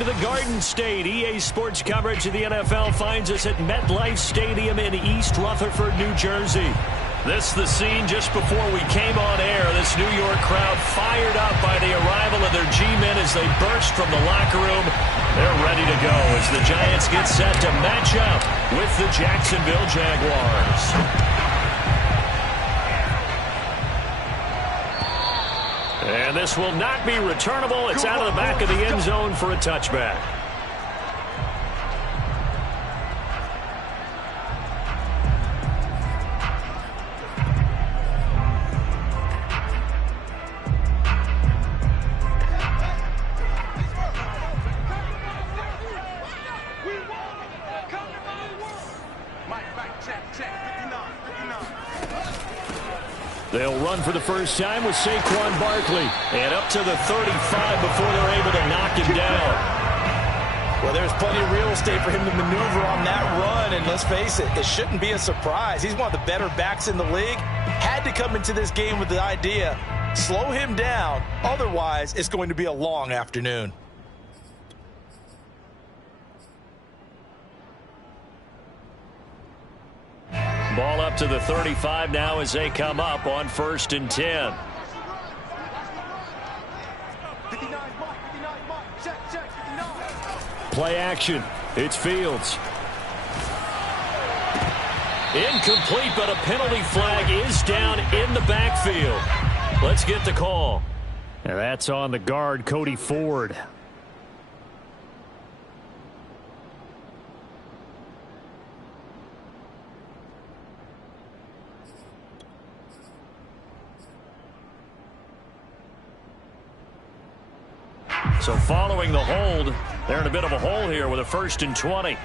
to the Garden State. EA Sports coverage of the NFL finds us at MetLife Stadium in East Rutherford, New Jersey. This the scene just before we came on air. This New York crowd fired up by the arrival of their G-men as they burst from the locker room. They're ready to go as the Giants get set to match up with the Jacksonville Jaguars. And this will not be returnable. It's out of the back of the end zone for a touchback. They'll run for the first time with Saquon Barkley. And up to the 35 before they're able to knock him down. Well, there's plenty of real estate for him to maneuver on that run. And let's face it, it shouldn't be a surprise. He's one of the better backs in the league. Had to come into this game with the idea, slow him down. Otherwise, it's going to be a long afternoon. Ball up to the 35 now as they come up on 1st and 10. Play action. It's Fields. Incomplete, but a penalty flag is down in the backfield. Let's get the call. And that's on the guard, Cody Ford. So following the hold, they're in a bit of a hole here with a 1st and 20.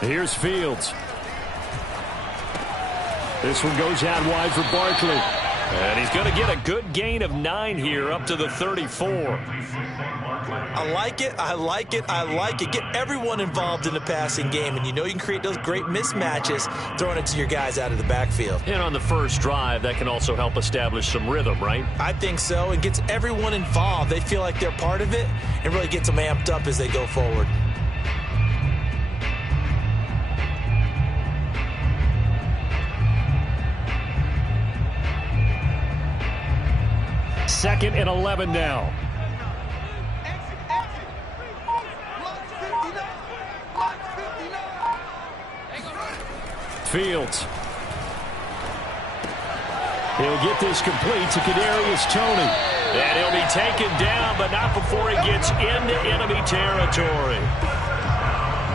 Here's Fields. This one goes out wide for Barkley. And he's going to get a good gain of 9 here up to the 34. I like it, I like it, I like it. Get everyone involved in the passing game, and you know you can create those great mismatches throwing it to your guys out of the backfield. And on the first drive, that can also help establish some rhythm, right? I think so. It gets everyone involved. They feel like they're part of it and really gets them amped up as they go forward. Second and 11 now. Fields. He'll get this complete to Kadarius Toney. And he'll be taken down, but not before he gets into enemy territory.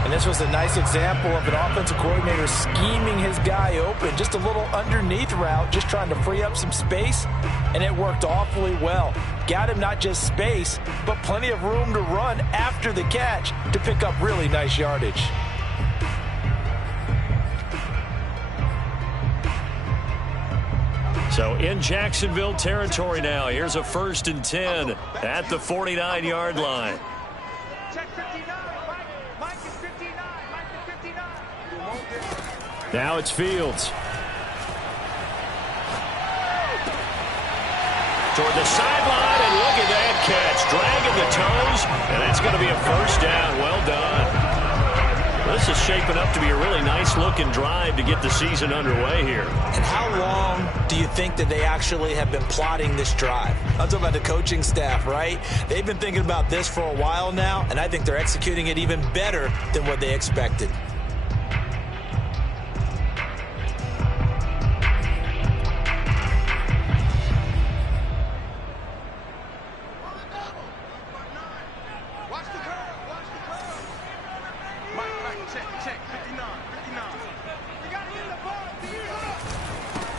And this was a nice example of an offensive coordinator scheming his guy open. Just a little underneath route, just trying to free up some space, and it worked awfully well. Got him not just space, but plenty of room to run after the catch to pick up really nice yardage. So in Jacksonville territory now. Here's a 1st and 10 at the 49-yard line. Now it's Fields. Toward the sideline, and look at that catch. Dragging the toes, and that's going to be a 1st down. Well done. This is shaping up to be a really nice-looking drive to get the season underway here. And how long do you think that they actually have been plotting this drive? I'm talking about the coaching staff, right? They've been thinking about this for a while now, and I think they're executing it even better than what they expected.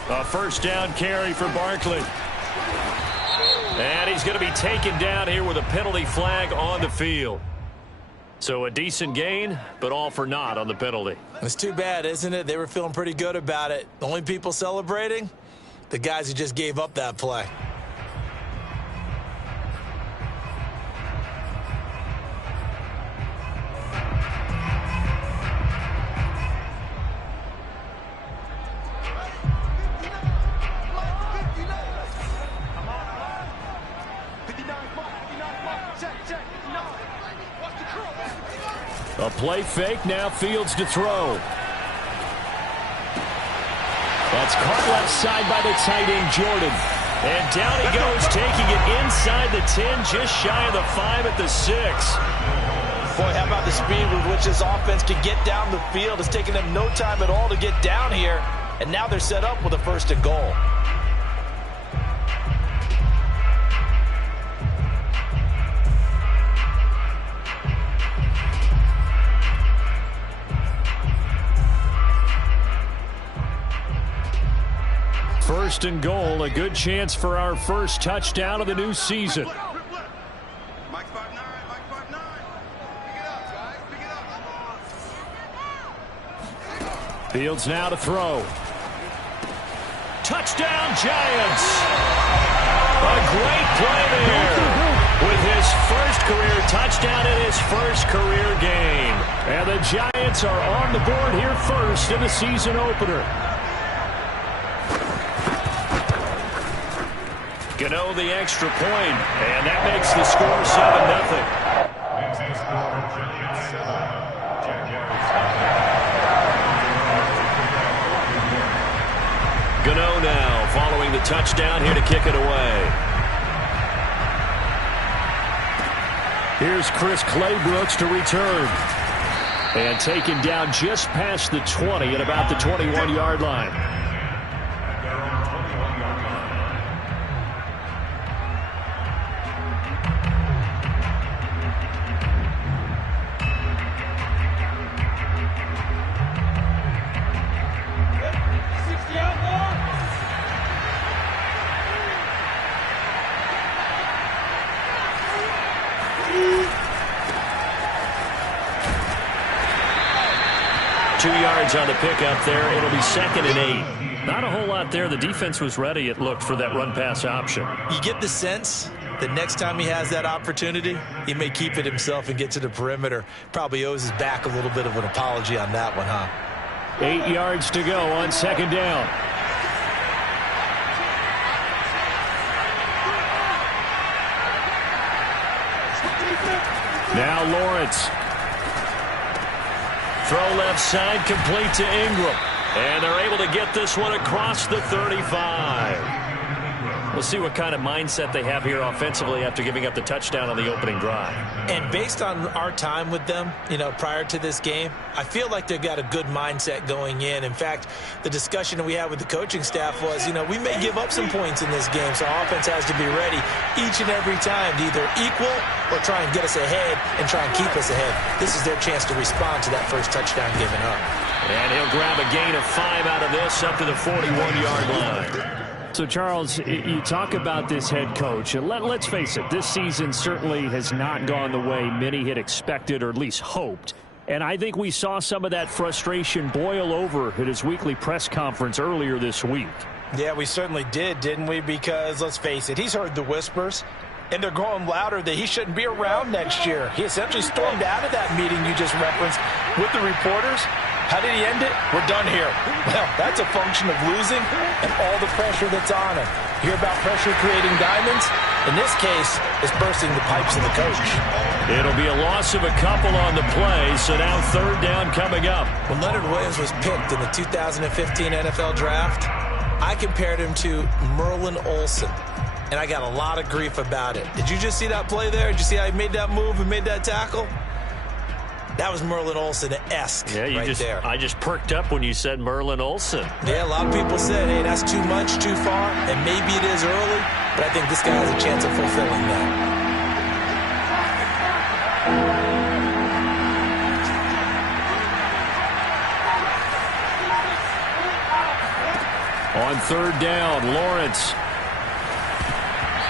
A 1st down carry for Barkley. And he's going to be taken down here with a penalty flag on the field. So a decent gain, but all for naught on the penalty. It's too bad, isn't it? They were feeling pretty good about it. The only people celebrating, the guys who just gave up that play. A play fake, now Fields to throw. That's caught left side by the tight end, Jordan. And down he goes, taking it inside the 10, just shy of the 5 at the 6. Boy, how about the speed with which this offense can get down the field? It's taken them no time at all to get down here. And now they're set up with a 1st and goal. First and goal, a good chance for our first touchdown of the new season. Fields now to throw. Touchdown, Giants! A great play there with his first career touchdown in his first career game. And the Giants are on the board here first in the season opener. Gano the extra point, and that makes the score 7-0. Gano now following the touchdown here to kick it away. Here's Chris Claybrooks to return. And taken down just past the 20 at about the 21-yard line. On the pickup there, it'll be 2nd and 8. Not a whole lot there. The defense was ready, it looked, for that run-pass option. You get the sense that next time he has that opportunity, he may keep it himself and get to the perimeter. Probably owes his back a little bit of an apology on that one, huh? 8 yards to go on 2nd down. Now Lawrence. Throw left side, complete to Ingram. And they're able to get this one across the 35. We'll see what kind of mindset they have here offensively after giving up the touchdown on the opening drive. And based on our time with them, prior to this game, I feel like they've got a good mindset going in. In fact, the discussion that we had with the coaching staff was, we may give up some points in this game, so our offense has to be ready each and every time to either equal or try and get us ahead and try and keep us ahead. This is their chance to respond to that first touchdown given up. And he'll grab a gain of 5 out of this up to the 41-yard line. So, Charles, you talk about this head coach. Let's face it, this season certainly has not gone the way many had expected or at least hoped. And I think we saw some of that frustration boil over at his weekly press conference earlier this week. Yeah, we certainly did, didn't we? Because, let's face it, he's heard the whispers, and they're growing louder that he shouldn't be around next year. He essentially stormed out of that meeting you just referenced with the reporters. How did he end it? We're done here. Well, that's a function of losing and all the pressure that's on him. Hear about pressure creating diamonds? In this case, it's bursting the pipes of the coach. It'll be a loss of a couple on the play, so now 3rd down coming up. When Leonard Williams was picked in the 2015 NFL Draft, I compared him to Merlin Olsen, and I got a lot of grief about it. Did you just see that play there? Did you see how he made that move and made that tackle? That was Merlin Olsen-esque there. I just perked up when you said Merlin Olsen. Yeah, a lot of people said, hey, that's too much, too far, and maybe it is early, but I think this guy has a chance of fulfilling that. On 3rd down, Lawrence.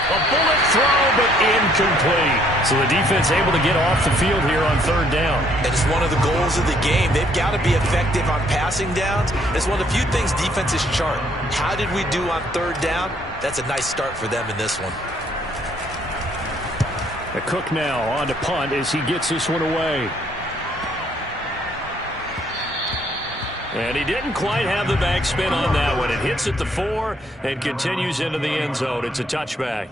A bullet throw, but incomplete. So the defense able to get off the field here on 3rd down. And it's one of the goals of the game. They've got to be effective on passing downs. It's one of the few things defenses chart. How did we do on 3rd down? That's a nice start for them in this one. The Cook now on to punt as he gets this one away. And he didn't quite have the backspin on that one. It hits at the 4 and continues into the end zone. It's a touchback.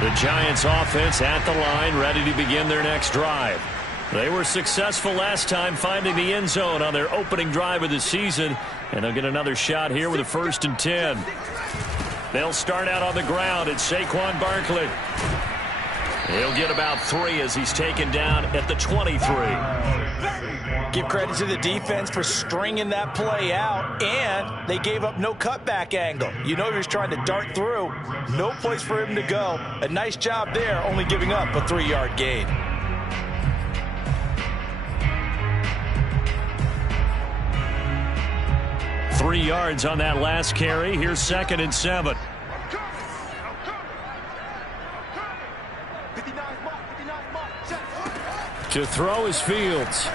The Giants offense at the line, ready to begin their next drive. They were successful last time finding the end zone on their opening drive of the season, and they'll get another shot here with a 1st and 10. They'll start out on the ground. It's Saquon Barkley. He'll get about 3 as he's taken down at the 23. Give credit to the defense for stringing that play out, and they gave up no cutback angle. You know he was trying to dart through. No place for him to go. A nice job there, only giving up a 3-yard gain. Three yards on that last carry. Here's 2nd and 7. To throw is Fields.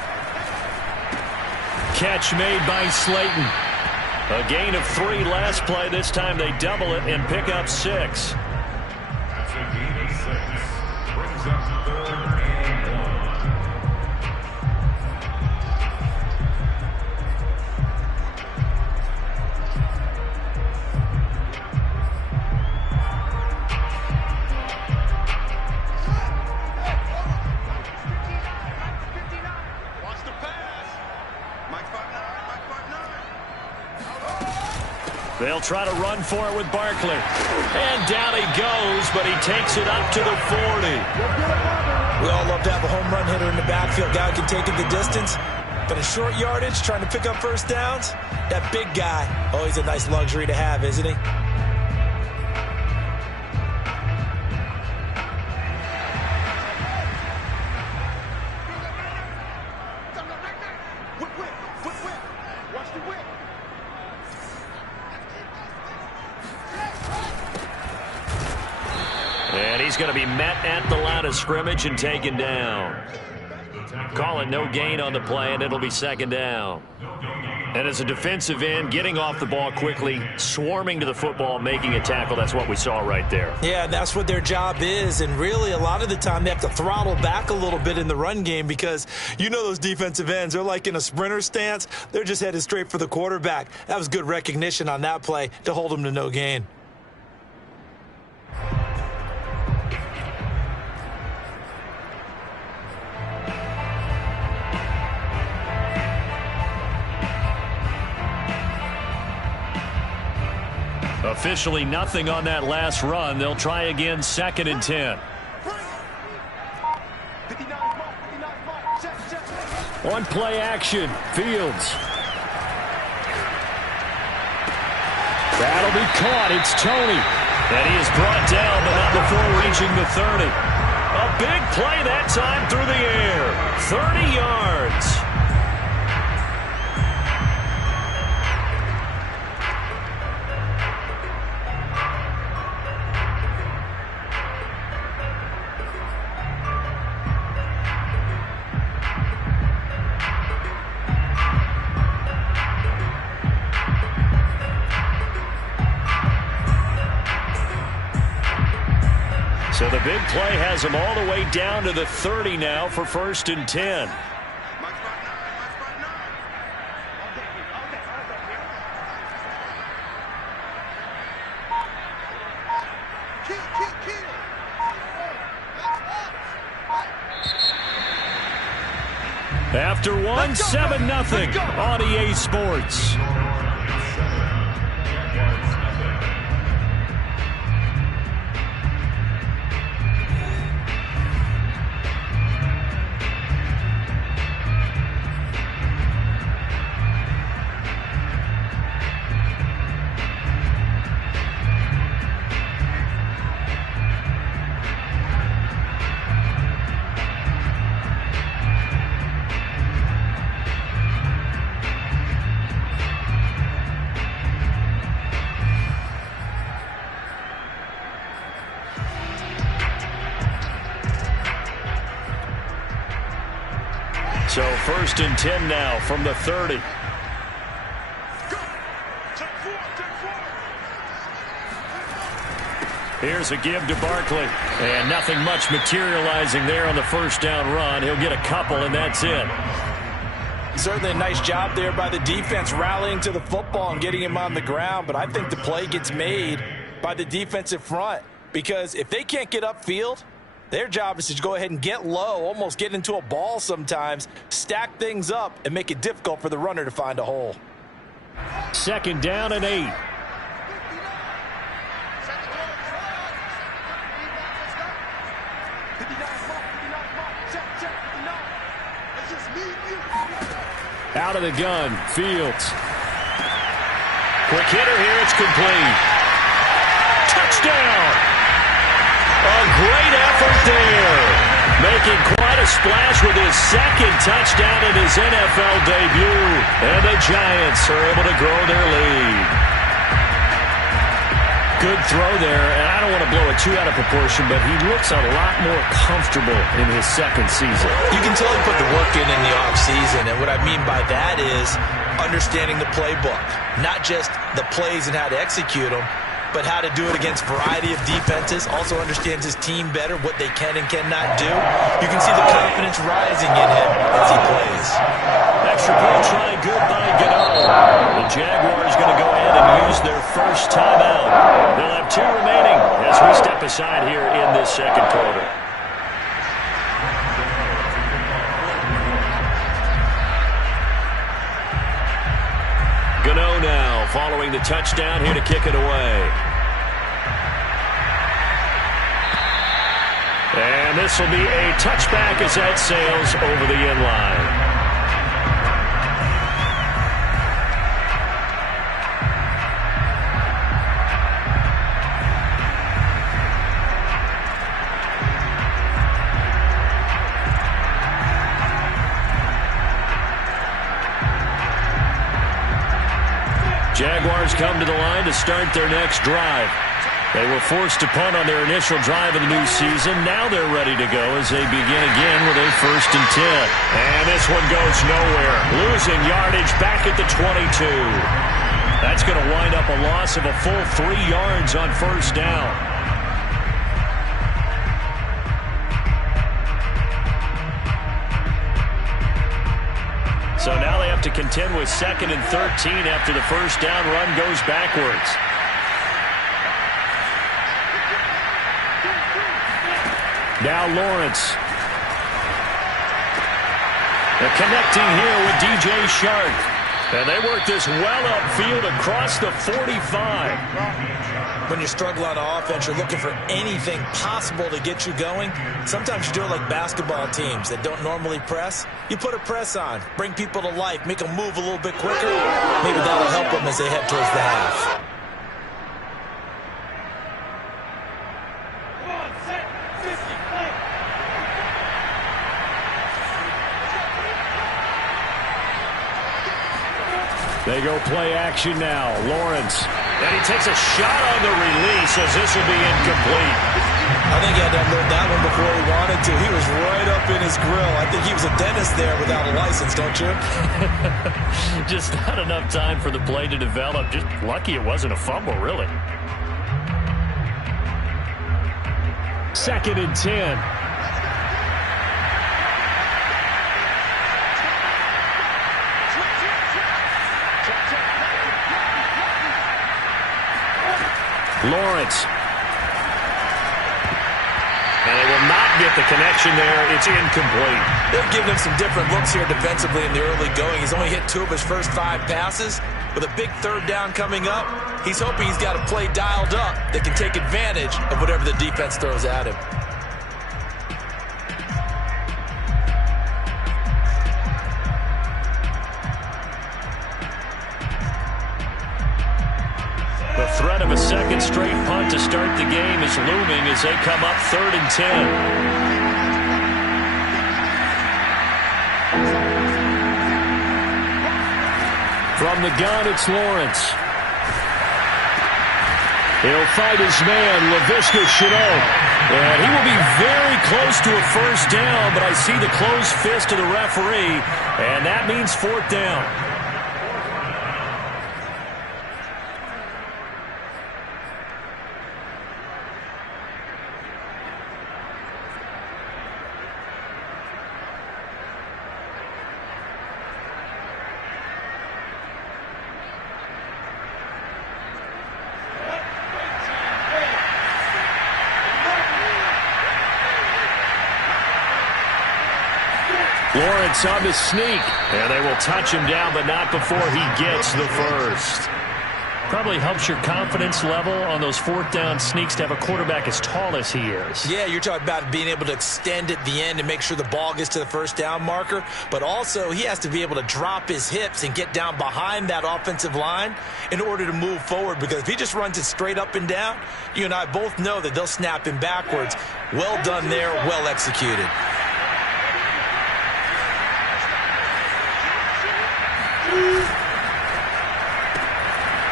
Catch made by Slayton. A gain of 3 last play. This time they double it and pick up 6. That's a gain of 6. Brings up 3rd and 1. They'll try to run for it with Barkley. And down he goes, but he takes it up to the 40. We all love to have a home run hitter in the backfield. Guy who can take it the distance. But in short yardage, trying to pick up first downs, that big guy, always a nice luxury to have, isn't he? And he's going to be met at the line of scrimmage and taken down. Call it no gain on the play, and it'll be 2nd down. And as a defensive end, getting off the ball quickly, swarming to the football, making a tackle, that's what we saw right there. Yeah, that's what their job is. And really, a lot of the time, they have to throttle back a little bit in the run game because you know those defensive ends, they're like in a sprinter stance. They're just headed straight for the quarterback. That was good recognition on that play to hold them to no gain. Officially nothing on that last run. They'll try again, 2nd and 10. On play action, Fields. That'll be caught. It's Tony. And he is brought down, but not before reaching the 30. A big play that time through the air. 30 yards. So the big play has them all the way down to the 30 now for 1st and 10. After one, 7-0 on EA Sports. So 1st and 10 now from the 30. Here's a give to Barkley. And nothing much materializing there on the 1st down run. He'll get a couple, and that's it. Certainly a nice job there by the defense rallying to the football and getting him on the ground. But I think the play gets made by the defensive front. Because if they can't get upfield, their job is to go ahead and get low, almost get into a ball sometimes, stack things up, and make it difficult for the runner to find a hole. 2nd down and 8. Out of the gun, Fields. Quick hitter here, it's complete. Touchdown! A great effort there. Making quite a splash with his 2nd touchdown in his NFL debut. And the Giants are able to grow their lead. Good throw there, and I don't want to blow it too out of proportion, but he looks a lot more comfortable in his 2nd season. You can tell he put the work in the offseason, and what I mean by that is understanding the playbook. Not just the plays and how to execute them, but how to do it against a variety of defenses. Also understands his team better, what they can and cannot do. You can see the confidence rising in him as he plays. Extra point try, good by Gano. The Jaguars going to go ahead and use their first timeout. They'll have 2 remaining as we step aside here in this 2nd quarter. Gano now following the touchdown here to kick it away. And this will be a touchback as that sails over the end line. Jaguars come to the line to start their next drive. They were forced to punt on their initial drive of the new season. Now they're ready to go as they begin again with a 1st and 10. And this one goes nowhere. Losing yardage back at the 22. That's going to wind up a loss of a full 3 yards on 1st down. So now they have to contend with 2nd and 13 after the 1st down run goes backwards. Now Lawrence. They're connecting here with DJ Shark. And they work this well upfield across the 45. When you struggle on offense, you're looking for anything possible to get you going. Sometimes you do it like basketball teams that don't normally press. You put a press on, bring people to life, make them move a little bit quicker. Maybe that'll help them as they head towards the half. They go play action now. Lawrence. And he takes a shot on the release as this will be incomplete. I think he had to unload that one before he wanted to. He was right up in his grill. I think he was a dentist there without a license, don't you? Just not enough time for the play to develop. Just lucky it wasn't a fumble, really. 2nd and 10. Lawrence. And they will not get the connection there. It's incomplete. They've given him some different looks here defensively in the early going. He's only hit 2 of his first 5 passes. With a big 3rd down coming up, he's hoping he's got a play dialed up that can take advantage of whatever the defense throws at him. The threat of a 2nd straight punt to start the game is looming as they come up 3rd and 10. From the gun, it's Lawrence. He'll fight his man, Laviska Shenault. And he will be very close to a 1st down, but I see the closed fist of the referee, and that means 4th down. Lawrence on the sneak. And they will touch him down, but not before he gets the first. Probably helps your confidence level on those fourth down sneaks to have a quarterback as tall as he is. Yeah, you're talking about being able to extend at the end and make sure the ball gets to the first down marker. But also, he has to be able to drop his hips and get down behind that offensive line in order to move forward. Because if he just runs it straight up and down, you and I both know that they'll snap him backwards. Well done there, well executed.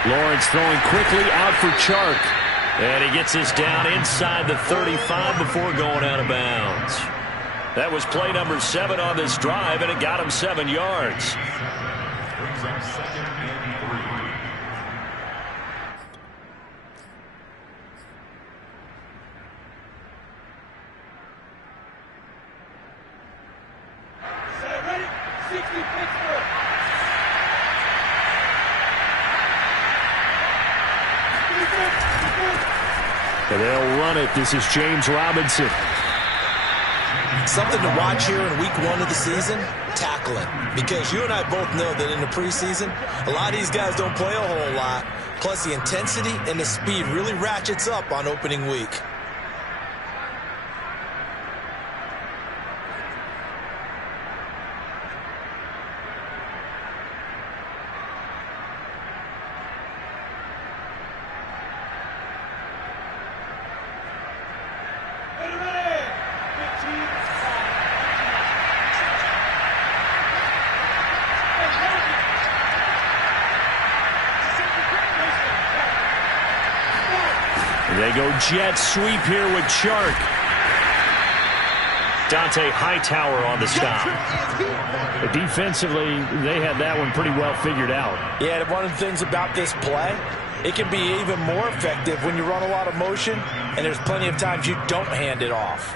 Lawrence throwing quickly out for Chark. And he gets us down inside the 35 before going out of bounds. That was play number 7 on this drive, and it got him 7 yards. Brings up 2nd and 3. And they'll run it. This is James Robinson. Something to watch here in week 1 of the season, tackling. Because you and I both know that in the preseason, a lot of these guys don't play a whole lot. Plus the intensity and the speed really ratchets up on opening week. They go jet sweep here with Chark. Dante Hightower on the stop. Defensively, they had that one pretty well figured out. Yeah, and one of the things about this play, it can be even more effective when you run a lot of motion, and there's plenty of times you don't hand it off.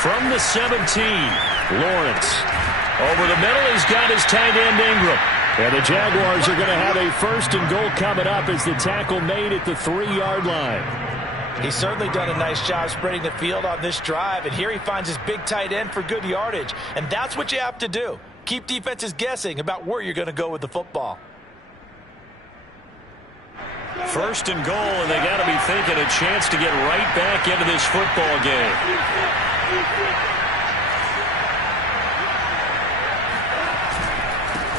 From the 17, Lawrence. Over the middle, he's got his tight end Ingram. And the Jaguars are going to have a 1st and goal coming up as the tackle made at the 3-yard line. He's certainly done a nice job spreading the field on this drive, and here he finds his big tight end for good yardage. And that's what you have to do. Keep defenses guessing about where you're going to go with the football. 1st and goal, and they got to be thinking a chance to get right back into this football game.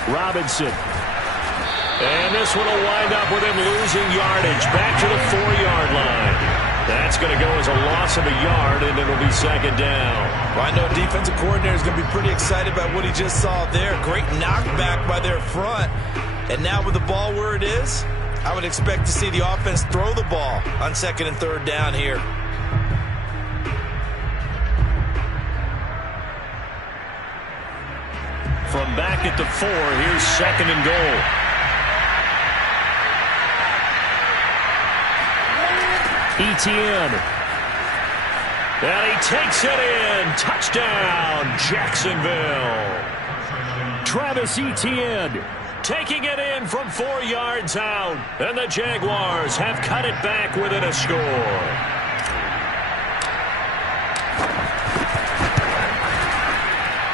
Robinson. And this one will wind up with him losing yardage back to the 4-yard line. That's going to go as a loss of a yard, and it'll be 2nd down. Well, I know defensive coordinator is going to be pretty excited about what he just saw there. Great knockback by their front. And now with the ball where it is, I would expect to see the offense throw the ball on 2nd and 3rd down here. From back at the 4, here's 2nd and goal. Etienne. And he takes it in. Touchdown, Jacksonville. Travis Etienne taking it in from 4 yards out. And the Jaguars have cut it back within a score.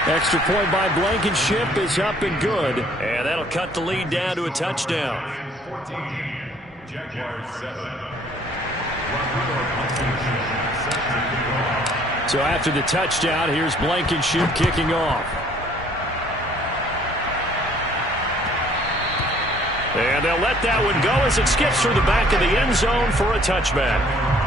Extra point by Blankenship is up and good. And that'll cut the lead down to a touchdown. 14, Jaguars 7. So after the touchdown, here's Blankenship kicking off. And they'll let that one go as it skips through the back of the end zone for a touchback.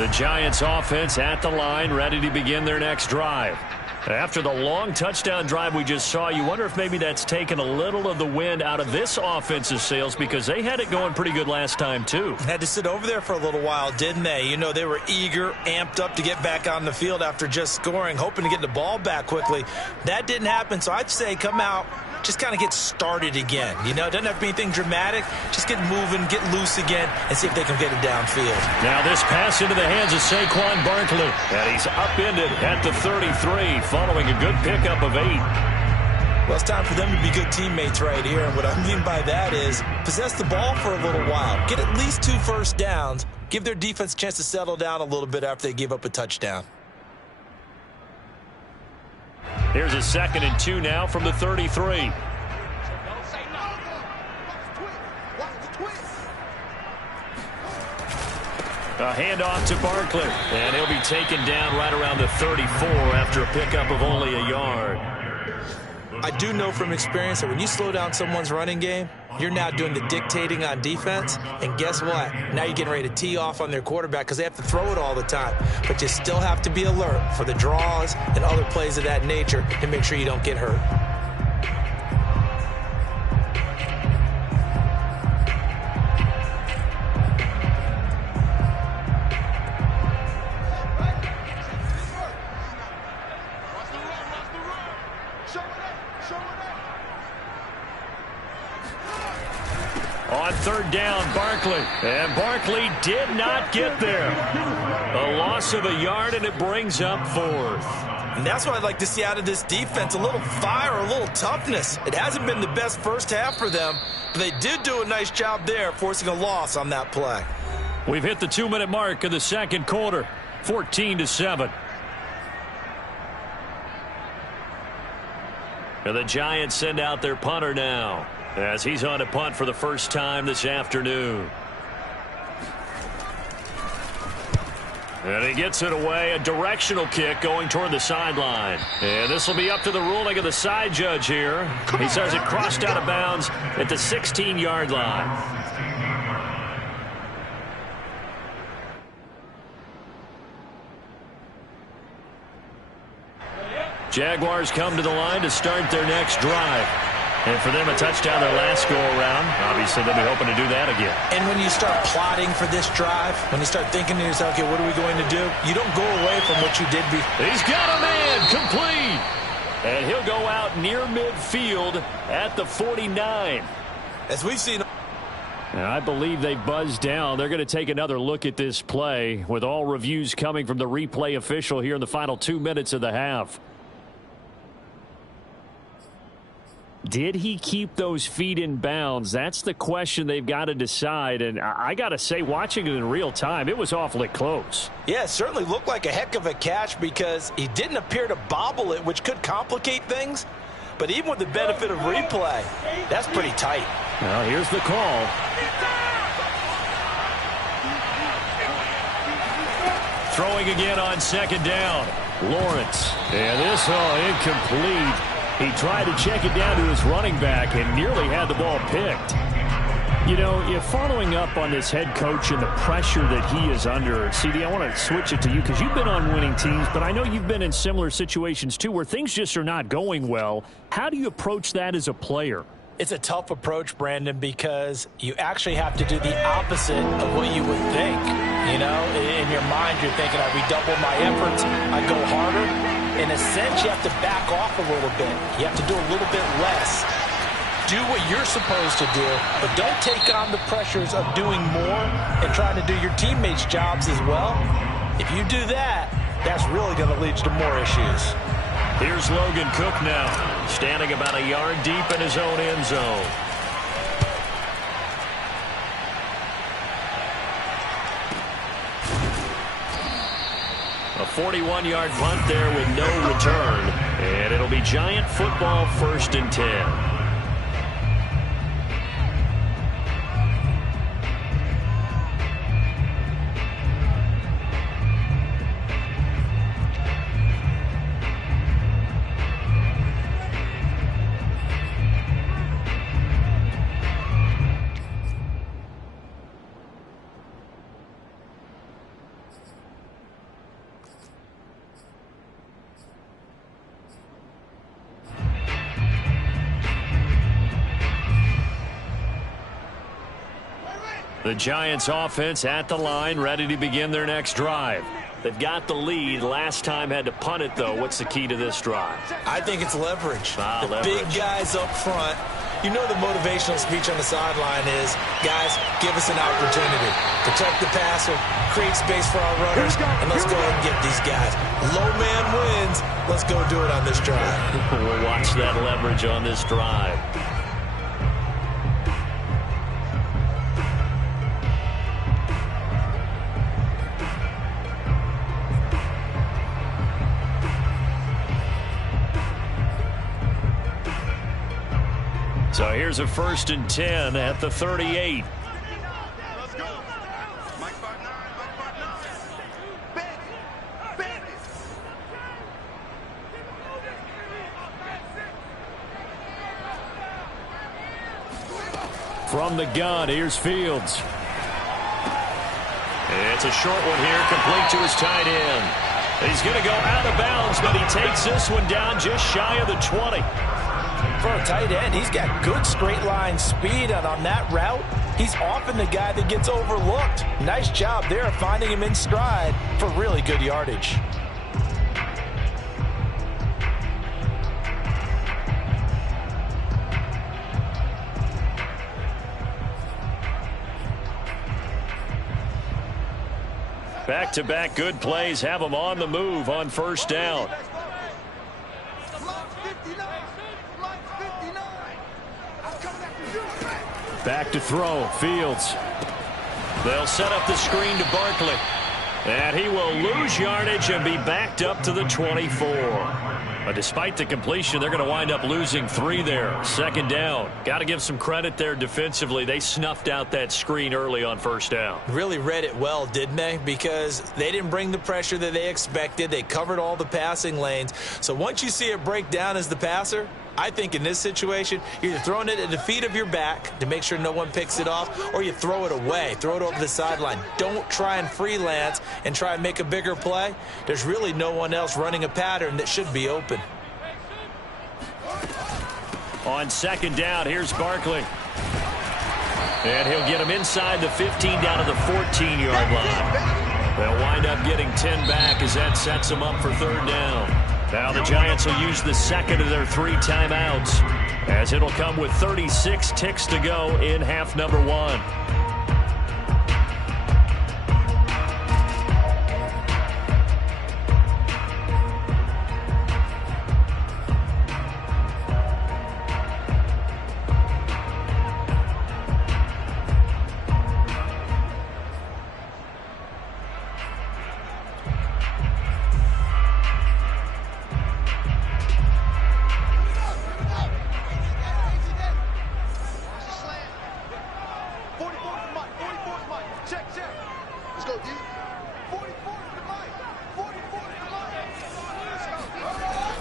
The Giants offense at the line, ready to begin their next drive. After the long touchdown drive we just saw, you wonder if maybe that's taken a little of the wind out of this offense's sails, because they had it going pretty good last time too. Had to sit over there for a little while, didn't they? You know, they were eager, amped up to get back on the field after just scoring, hoping to get the ball back quickly. That didn't happen, so I'd say come out, just kind of get started again. You know, it doesn't have to be anything dramatic. Just get moving, get loose again, and see if they can get it downfield. Now this pass into the hands of Saquon Barkley. And he's upended at the 33, following a good pickup of 8. Well, it's time for them to be good teammates right here. And what I mean by that is possess the ball for a little while. Get at least 2 first downs. Give their defense a chance to settle down a little bit after they give up a touchdown. Here's a 2nd and 2 now from the 33. A handoff to Barkley, and he'll be taken down right around the 34 after a pickup of only a yard. I do know from experience that when you slow down someone's running game, you're now doing the dictating on defense, and guess what? Now you're getting ready to tee off on their quarterback because they have to throw it all the time. But you still have to be alert for the draws and other plays of that nature to make sure you don't get hurt. On 3rd down, Barkley. And Barkley did not get there. A loss of a yard, and it brings up 4th. And that's what I'd like to see out of this defense, a little fire, a little toughness. It hasn't been the best first half for them, but they did do a nice job there, forcing a loss on that play. We've hit the 2-minute mark of the 2nd quarter, 14-7. And the Giants send out their punter now, as he's on a punt for the first time this afternoon. And he gets it away, a directional kick going toward the sideline. And this will be up to the ruling of the side judge here. He says it crossed out of bounds at the 16-yard line. Jaguars come to the line to start their next drive. And for them, a touchdown their last go-around. Obviously, they'll be hoping to do that again. And when you start plotting for this drive, when you start thinking to yourself, okay, what are we going to do? You don't go away from what you did before. He's got a man, complete. And he'll go out near midfield at the 49. As we've seen. And I believe they buzzed down. They're going to take another look at this play, with all reviews coming from the replay official here in the final 2 minutes of the half. Did he keep those feet in bounds? That's the question they've got to decide. And I got to say, watching it in real time, it was awfully close. Yeah, it certainly looked like a heck of a catch because he didn't appear to bobble it, which could complicate things. But even with the benefit of replay, that's pretty tight. Well, here's the call. Throwing again on 2nd down. Lawrence. And this, incomplete. He tried to check it down to his running back and nearly had the ball picked. You know, if following up on this head coach and the pressure that he is under, CD, I want to switch it to you because you've been on winning teams, but I know you've been in similar situations too where things just are not going well. How do you approach that as a player? It's a tough approach, Brandon, because you actually have to do the opposite of what you would think. You know, in your mind, you're thinking, I redouble my efforts, I go harder. In a sense, you have to back off a little bit. You have to do a little bit less. Do what you're supposed to do, but don't take on the pressures of doing more and trying to do your teammates' jobs as well. If you do that, that's really going to lead to more issues. Here's Logan Cook now, standing about a yard deep in his own end zone. A 41-yard punt there with no return. And it'll be Giant football, 1st and 10. The Giants offense at the line, ready to begin their next drive. They've got the lead. Last time had to punt it, though. What's the key to this drive? I think it's leverage. Leverage. Big guys up front. You know the motivational speech on the sideline is, guys, give us an opportunity. Protect the passer, create space for our runners, and let's go ahead and get these guys. Low man wins. Let's go do it on this drive. We'll watch that leverage on this drive. So here's a 1st and 10 at the 38. From the gun, here's Fields. It's a short one here, complete to his tight end. He's going to go out of bounds, but he takes this one down just shy of the 20. For a tight end, he's got good straight line speed, and on that route, he's often the guy that gets overlooked. Nice job there of finding him in stride for really good yardage. Back-to-back good plays have him on the move on 1st down. Back to throw, Fields. They'll set up the screen to Barkley. And he will lose yardage and be backed up to the 24. But despite the completion, they're going to wind up losing 3 there. 2nd down. Got to give some credit there defensively. They snuffed out that screen early on 1st down. Really read it well, didn't they? Because they didn't bring the pressure that they expected. They covered all the passing lanes. So once you see it break down as the passer, I think in this situation, you're either throwing it at the feet of your back to make sure no one picks it off, or you throw it away, throw it over the sideline. Don't try and freelance and try and make a bigger play. There's really no one else running a pattern that should be open. On 2nd down, here's Barkley. And he'll get him inside the 15 down to the 14-yard line. They'll wind up getting 10 back as that sets them up for 3rd down. Now the Giants will use the 2nd of their 3 timeouts, as it'll come with 36 ticks to go in half number 1.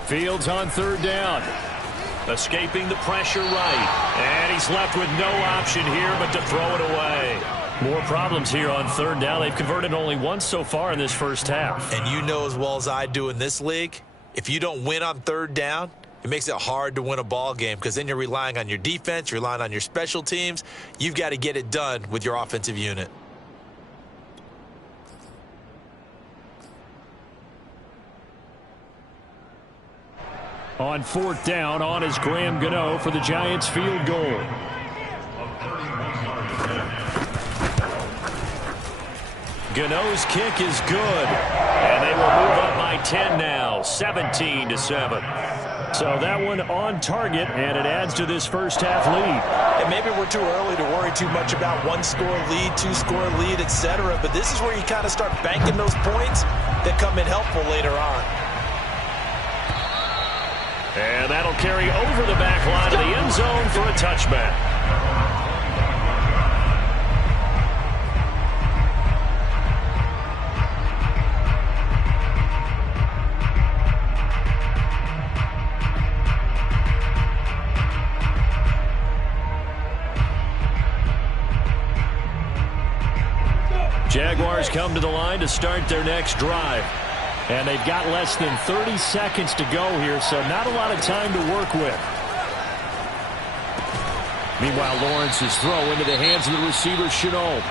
Fields on 3rd down. Escaping the pressure right. And he's left with no option here but to throw it away. More problems here on 3rd down. They've converted only once so far in this 1st half. And you know as well as I do in this league, if you don't win on 3rd down, it makes it hard to win a ball game because then you're relying on your defense, you're relying on your special teams. You've got to get it done with your offensive unit. On 4th down, on is Graham Gano for the Giants field goal. Gano's kick is good, and they will move up by 10 now, 17-7. So that one on target, and it adds to this 1st half lead. And maybe we're too early to worry too much about 1-score lead, 2-score lead, etc. But this is where you kind of start banking those points that come in helpful later on. And that'll carry over the back line of the end zone for a touchback. Jaguars come to the line to start their next drive. And they've got less than 30 seconds to go here, so not a lot of time to work with. Meanwhile, Lawrence's throw into the hands of the receiver, Chenault.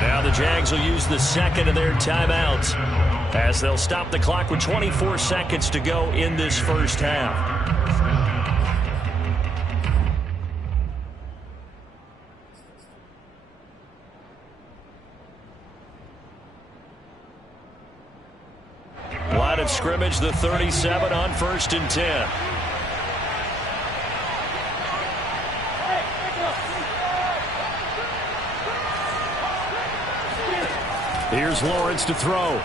Now the Jags will use the second of their timeouts as they'll stop the clock with 24 seconds to go in this first half. Line of scrimmage, the 37 on 1st and 10. Here's Lawrence to throw.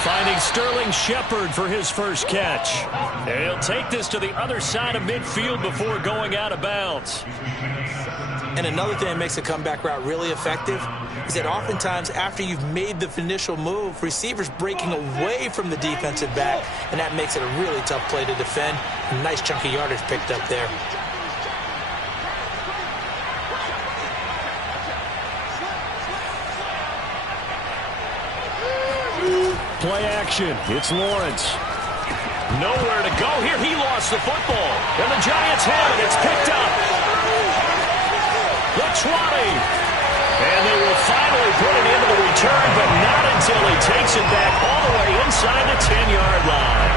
Finding Sterling Shepard for his first catch. And he'll take this to the other side of midfield before going out of bounds. And another thing that makes a comeback route really effective is that oftentimes after you've made the initial move, receivers breaking away from the defensive back, and that makes it a really tough play to defend. A nice chunk of yardage picked up there. Play action. It's Lawrence. Nowhere to go here. He lost the football. And the Giants have it. It's picked up. The 20. And they will finally put it into the return, but not until he takes it back all the way inside the 10-yard line.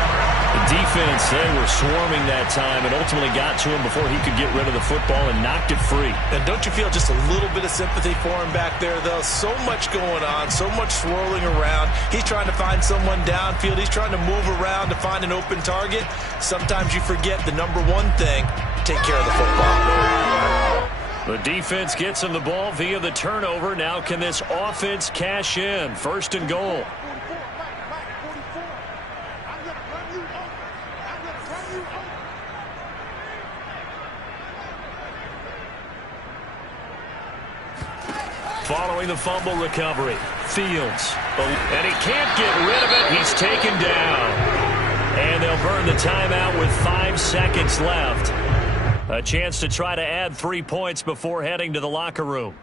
The defense, they were swarming that time and ultimately got to him before he could get rid of the football and knocked it free. And don't you feel just a little bit of sympathy for him back there, though? So much going on, so much swirling around. He's trying to find someone downfield. He's trying to move around to find an open target. Sometimes you forget the number one thing, take care of the football. The defense gets him the ball via the turnover. Now can this offense cash in? 1st and goal. Following the fumble recovery, Fields. And he can't get rid of it. He's taken down. And they'll burn the timeout with 5 seconds left. A chance to try to add 3 points before heading to the locker room.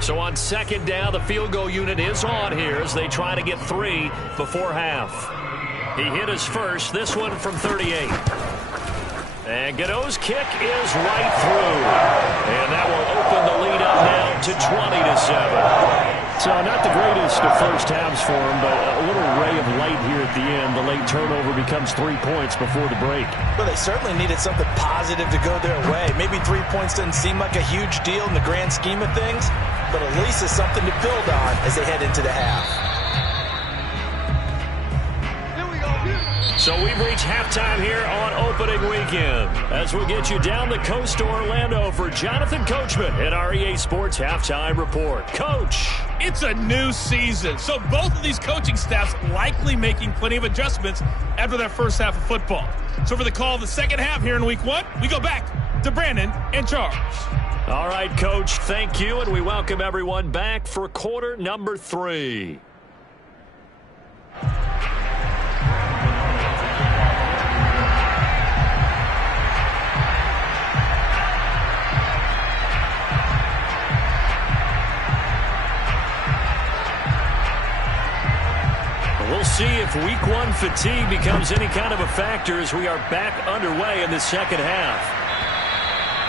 So on 2nd down, the field goal unit is on here as they try to get 3 before half. He hit his first, this one from 38. And Godot's kick is right through. And that will open the lead up now to 20-7. So not the greatest of first halves for him, but a little ray of light here at the end. The late turnover becomes 3 points before the break. Well, they certainly needed something positive to go their way. Maybe 3 points doesn't seem like a huge deal in the grand scheme of things, but at least it's something to build on as they head into the half. So we've reached halftime here on opening weekend as we'll get you down the coast to Orlando for Jonathan Coachman at our EA Sports Halftime Report. Coach. It's a new season, so both of these coaching staffs likely making plenty of adjustments after their first half of football. So for the call of the second half here in week 1, we go back to Brandon and Charles. All right, Coach, thank you, and we welcome everyone back for quarter number 3. We'll see if week 1 fatigue becomes any kind of a factor as we are back underway in the second half.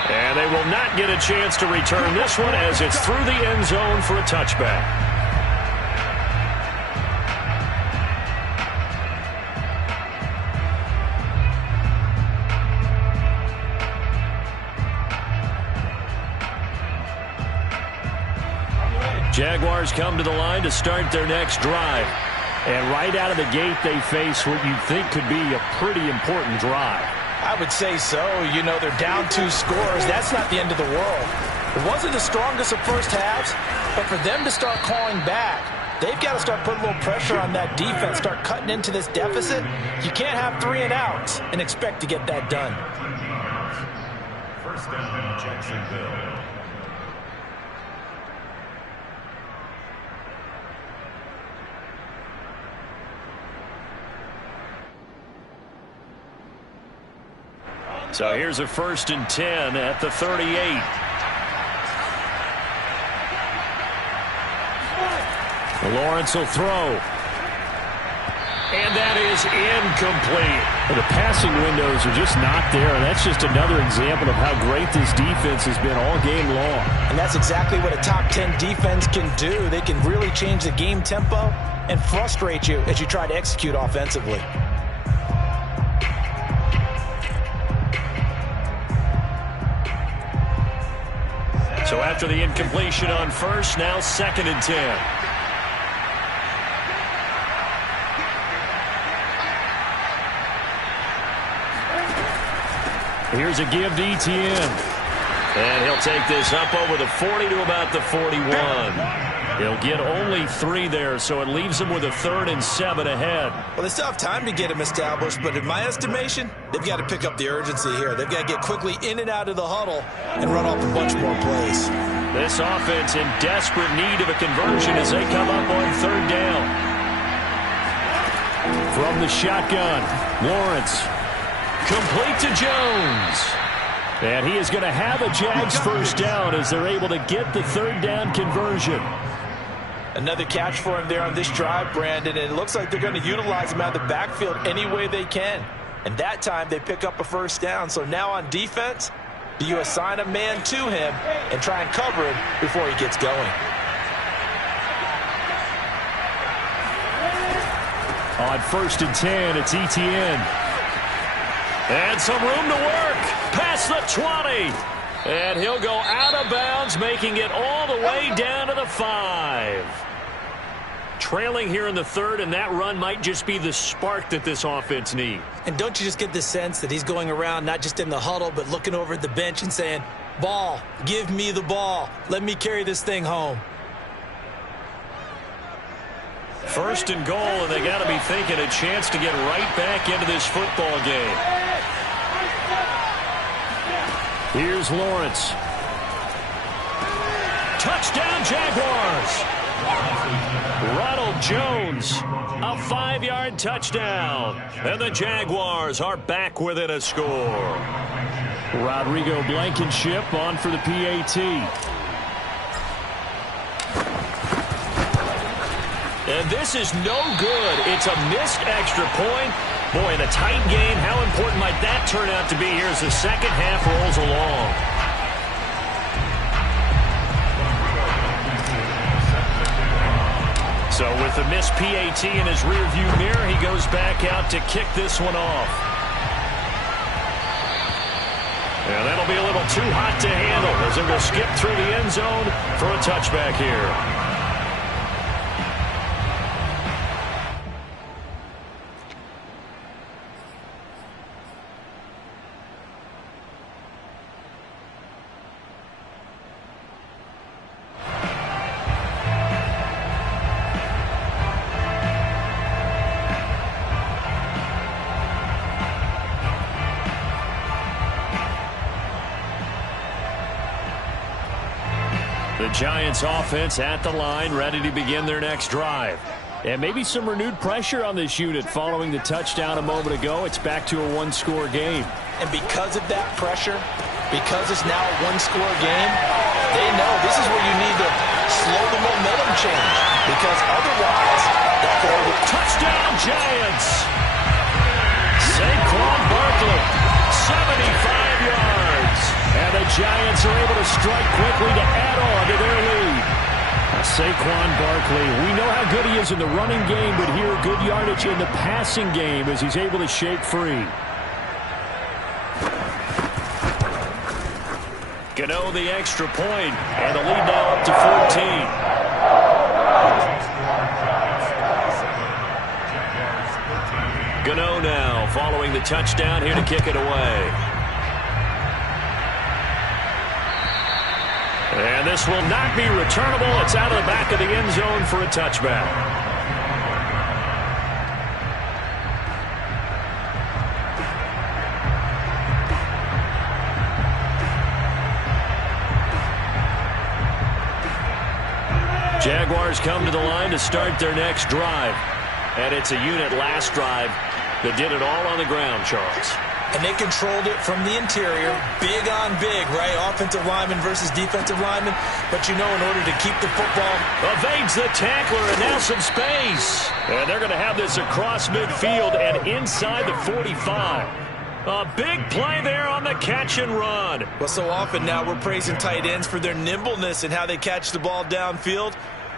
And they will not get a chance to return this one as it's through the end zone for a touchback. Jaguars come to the line to start their next drive. And right out of the gate, they face what you'd think could be a pretty important drive. I would say so. You know, they're down 2 scores. That's not the end of the world. It wasn't the strongest of first halves, but for them to start clawing back, they've got to start putting a little pressure on that defense, start cutting into this deficit. You can't have 3 and outs and expect to get that done. First down, Jacksonville. So here's a 1st and 10 at the 38. Lawrence will throw. And that is incomplete. The passing windows are just not there. And that's just another example of how great this defense has been all game long. And that's exactly what a top 10 defense can do. They can really change the game tempo and frustrate you as you try to execute offensively. So after the incompletion on first, now 2nd and 10. Here's a give to Etienne. And he'll take this up over the 40 to about the 41. He'll get only 3 there, so it leaves him with a 3rd and 7 ahead. Well, they still have time to get him established, but in my estimation, they've got to pick up the urgency here. They've got to get quickly in and out of the huddle and run off a bunch more plays. This offense in desperate need of a conversion as they come up on 3rd down. From the shotgun, Lawrence. Complete to Jones. And he is going to have a Jags first down as they're able to get the 3rd down conversion. Another catch for him there on this drive, Brandon, and it looks like they're going to utilize him out of the backfield any way they can. And that time they pick up a first down. So now on defense, do you assign a man to him and try and cover him before he gets going? On 1st and 10, it's Etienne. And some room to work. Past the 20. And he'll go out of bounds, making it all the way down to the 5. Trailing here in the 3rd, and that run might just be the spark that this offense needs. And don't you just get the sense that he's going around not just in the huddle, but looking over at the bench and saying, ball, give me the ball. Let me carry this thing home. 1st and goal, and they got to be thinking a chance to get right back into this football game. Here's Lawrence. Touchdown, Jaguars. Ronald Jones, a 5-yard touchdown. And the Jaguars are back within a score. Rodrigo Blankenship on for the PAT. And this is no good. It's a missed extra point. Boy, in a tight game, how important might that turn out to be here as the second half rolls along? So with the missed PAT in his rearview mirror, he goes back out to kick this one off. And that'll be a little too hot to handle as it will skip through the end zone for a touchback here. The Giants offense at the line, ready to begin their next drive. And maybe some renewed pressure on this unit following the touchdown a moment ago. It's back to a 1-score game. And because of that pressure, because it's now a 1-score game, they know this is where you need to slow the momentum change. Because otherwise, that could over. Touchdown, Giants! Saquon Barkley, 75 yards. And the Giants are able to strike quickly to add on to their lead. Saquon Barkley, we know how good he is in the running game, but here good yardage in the passing game as he's able to shake free. Gano the extra point, and the lead now up to 14. Gano now following the touchdown here to kick it away. And this will not be returnable. It's out of the back of the end zone for a touchback. Jaguars come to the line to start their next drive. And it's a unit last drive that did it all on the ground, Charles. and they controlled it from the interior, big on big, right? Offensive lineman versus defensive lineman. But you know, in order to keep the football... Evades the tackler, and now some space. And they're going to have this across midfield and inside the 45. A big play there on the catch and run. Well, so often now we're praising tight ends for their nimbleness and how they catch the ball downfield.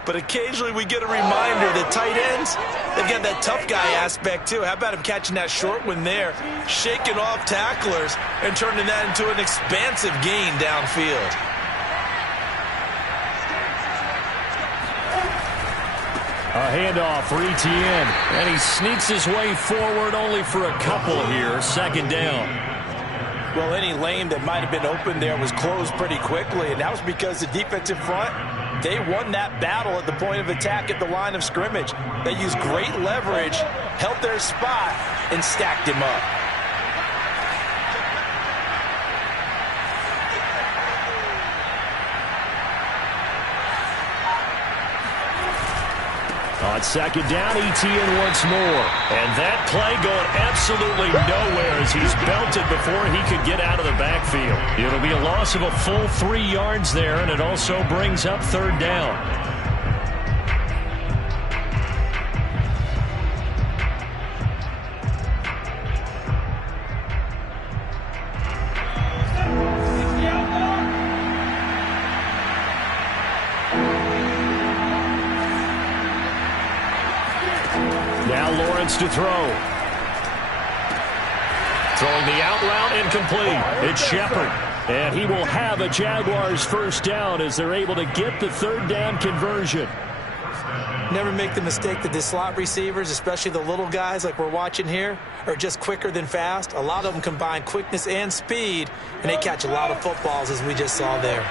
But occasionally we get a reminder that tight ends, they've got that tough guy aspect too. How about him catching that short one there, shaking off tacklers, and turning that into an expansive gain downfield. A handoff for Etienne, and he sneaks his way forward only for a couple here. Second down. Well, any lane that might have been open there was closed pretty quickly, and that was because the defensive front, they won that battle at the point of attack at the line of scrimmage. They used great leverage, held their spot, and stacked him up. On second down, Etienne once more. And that play going absolutely nowhere as he's belted before he could get out of the backfield. It'll be a loss of a full 3 yards there, and it also brings up third down. To throw. Throwing the out route, incomplete. It's Shepard. And he will have a Jaguars first down as they're able to get the third down conversion. Never make the mistake that the slot receivers, especially the little guys like we're watching here, are just quicker than fast. A lot of them combine quickness and speed, and they catch a lot of footballs, as we just saw there.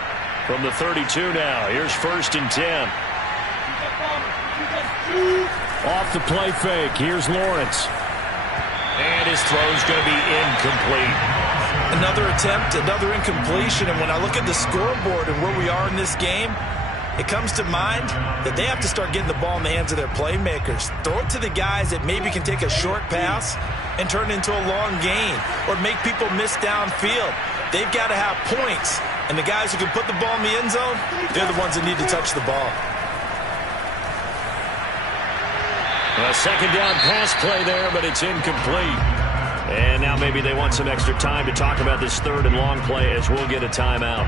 From the 32 now, here's 1st and 10. Off the play fake, here's Lawrence. And his throw's going to be incomplete. Another attempt, another incompletion, and when I look at the scoreboard and where we are in this game, it comes to mind that they have to start getting the ball in the hands of their playmakers. Throw it to the guys that maybe can take a short pass and turn it into a long gain or make people miss downfield. They've got to have points, and the guys who can put the ball in the end zone, they're the ones that need to touch the ball. A second down pass play there, but it's incomplete. And now maybe they want some extra time to talk about this third and long play as we'll get a timeout.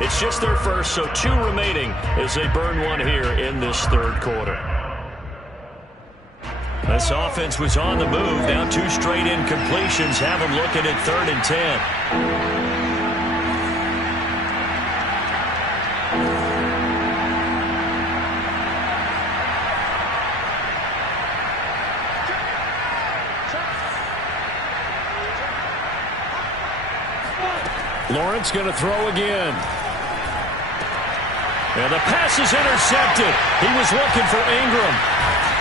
It's just their first, so 2 remaining as they burn one here in this third quarter. This offense was on the move. Now 2 straight incompletions have them looking at 3rd and 10. Lawrence going to throw again. And the pass is intercepted. He was looking for Ingram.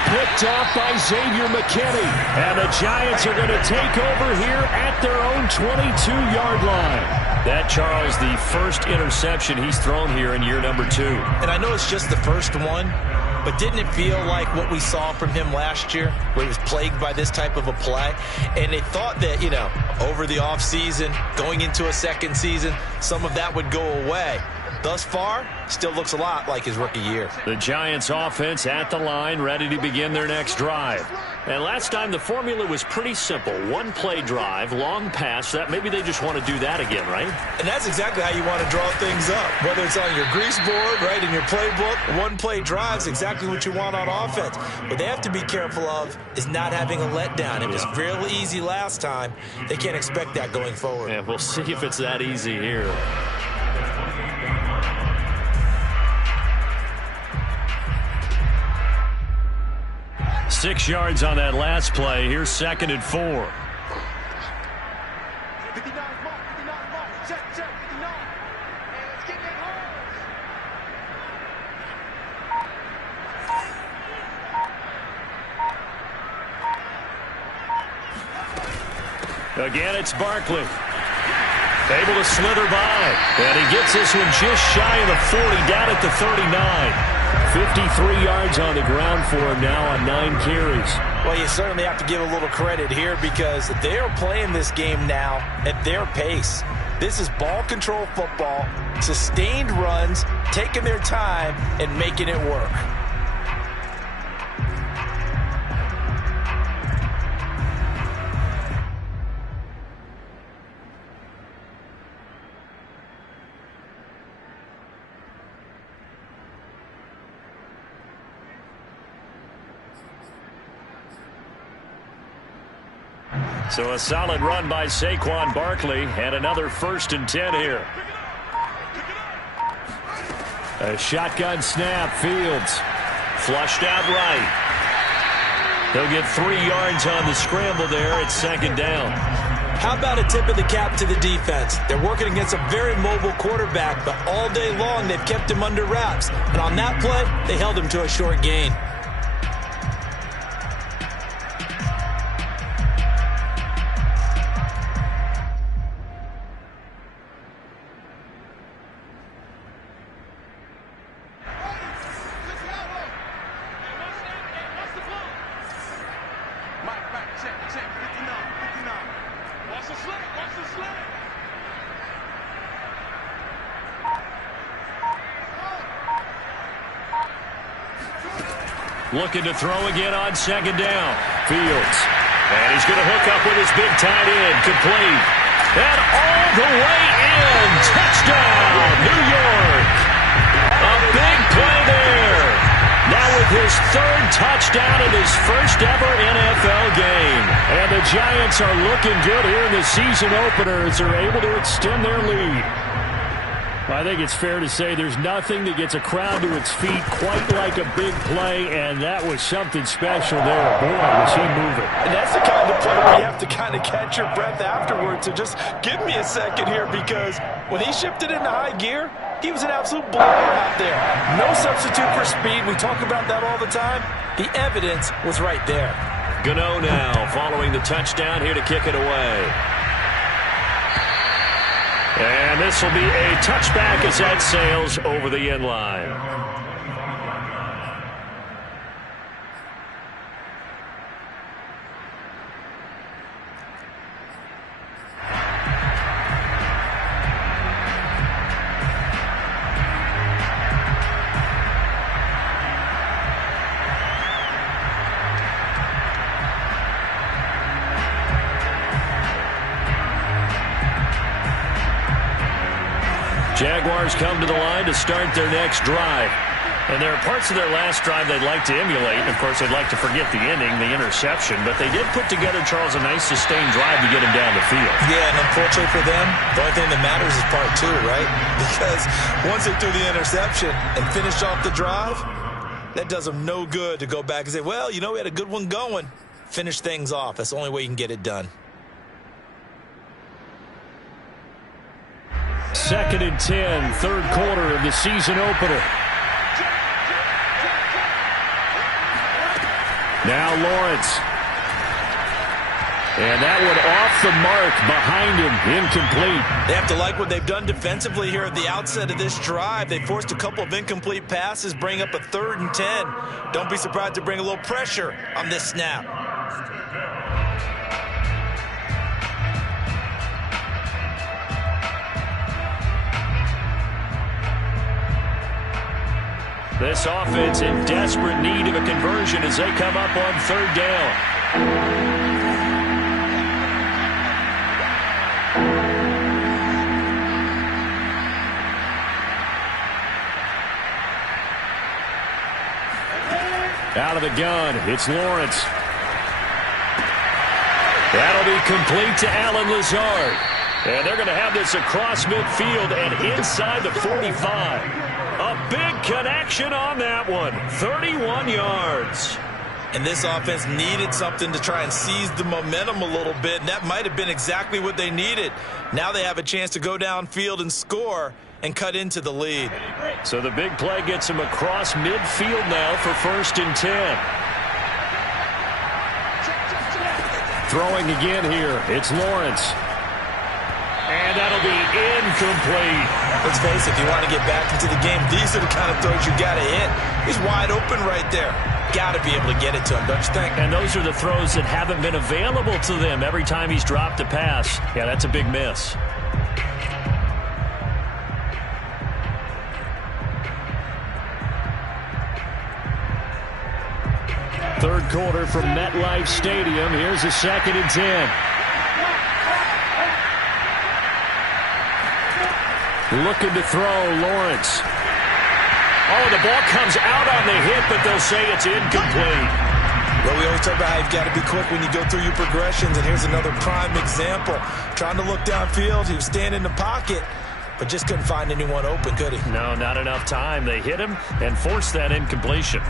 Picked off by Xavier McKinney. And the Giants are going to take over here at their own 22-yard line. That, Charles, the first interception he's thrown here in year number 2. And I know it's just the first one, but didn't it feel like what we saw from him last year, where he was plagued by this type of a play? And they thought that, you know, over the offseason, going into a second season, some of that would go away. Thus far, still looks a lot like his rookie year. The Giants offense at the line, ready to begin their next drive. And last time the formula was pretty simple. 1-play drive, long pass. That maybe they just want to do that again, right? And that's exactly how you want to draw things up. Whether it's on your grease board, right, in your playbook, 1-play drive is exactly what you want on offense. What they have to be careful of is not having a letdown. It was real easy last time. They can't expect that going forward. Yeah, we'll see if it's that easy here. Six yards on that last play. Here's 2nd and 4. Again, it's Barkley. Able to slither by. And he gets this one just shy of the 40, down at the 39. 53 yards on the ground for him now on 9 carries. Well, you certainly have to give a little credit here because they are playing this game now at their pace. This is ball control football, sustained runs, taking their time and making it work. So a solid run by Saquon Barkley and another 1st and 10 here. A shotgun snap. Fields Flushed out right. They'll get 3 yards on the scramble there. It's 2nd down. How about a tip of the cap to the defense? They're working against a very mobile quarterback, but all day long they've kept him under wraps. And on that play, they held him to a short gain. Looking to throw again on 2nd down. Fields. And he's going to hook up with his big tight end. Complete. And all the way in. Touchdown, New York. A big play there. Now with his 3rd touchdown in his 1st ever NFL game. And the Giants are looking good here in the season opener as they're able to extend their lead. I think it's fair to say there's nothing that gets a crowd to its feet quite like a big play, and that was something special there. Boy, was he moving. And that's the kind of play where you have to kind of catch your breath afterwards. So just give me a second here because when he shifted into high gear, he was an absolute blower out there. No substitute for speed. We talk about that all the time. The evidence was right there. Gano now following the touchdown here to kick it away. And this will be a touchback as that sails over the end line. Jaguars come to the line to start their next drive. And there are parts of their last drive they'd like to emulate. And, of course, they'd like to forget the ending, the interception. But they did put together, Charles, a nice sustained drive to get him down the field. Yeah, and unfortunately for them, the only thing that matters is part 2, right? Because once they threw the interception and finished off the drive, that does them no good to go back and say, well, you know, we had a good one going. Finish things off. That's the only way you can get it done. 2nd and 10, 3rd quarter of the season opener. Now Lawrence. And that one off the mark behind him, incomplete. They have to like what they've done defensively here at the outset of this drive. They forced a couple of incomplete passes, bring up a 3rd and 10. Don't be surprised to bring a little pressure on this snap. This offense in desperate need of a conversion as they come up on 3rd down. Out of the gun, it's Lawrence. That'll be complete to Allen Lazard. And they're going to have this across midfield and inside the 45. A big connection on that one. 31 yards. And this offense needed something to try and seize the momentum a little bit, and that might have been exactly what they needed. Now they have a chance to go downfield and score and cut into the lead. So the big play gets them across midfield now for 1st and 10. Throwing again here, it's Lawrence. And that'll be incomplete. Let's face it, if you want to get back into the game, these are the kind of throws you got to hit. He's wide open right there. Got to be able to get it to him, don't you think? And those are the throws that haven't been available to them every time he's dropped a pass. Yeah, that's a big miss. Third quarter from MetLife Stadium. Here's a 2nd and 10. Looking to throw, Lawrence. Oh, the ball comes out on the hit, but they'll say it's incomplete. Well, we always talk about how you've got to be quick when you go through your progressions, and here's another prime example. Trying to look downfield, he was standing in the pocket, but just couldn't find anyone open, could he? No, not enough time. They hit him and forced that incompletion.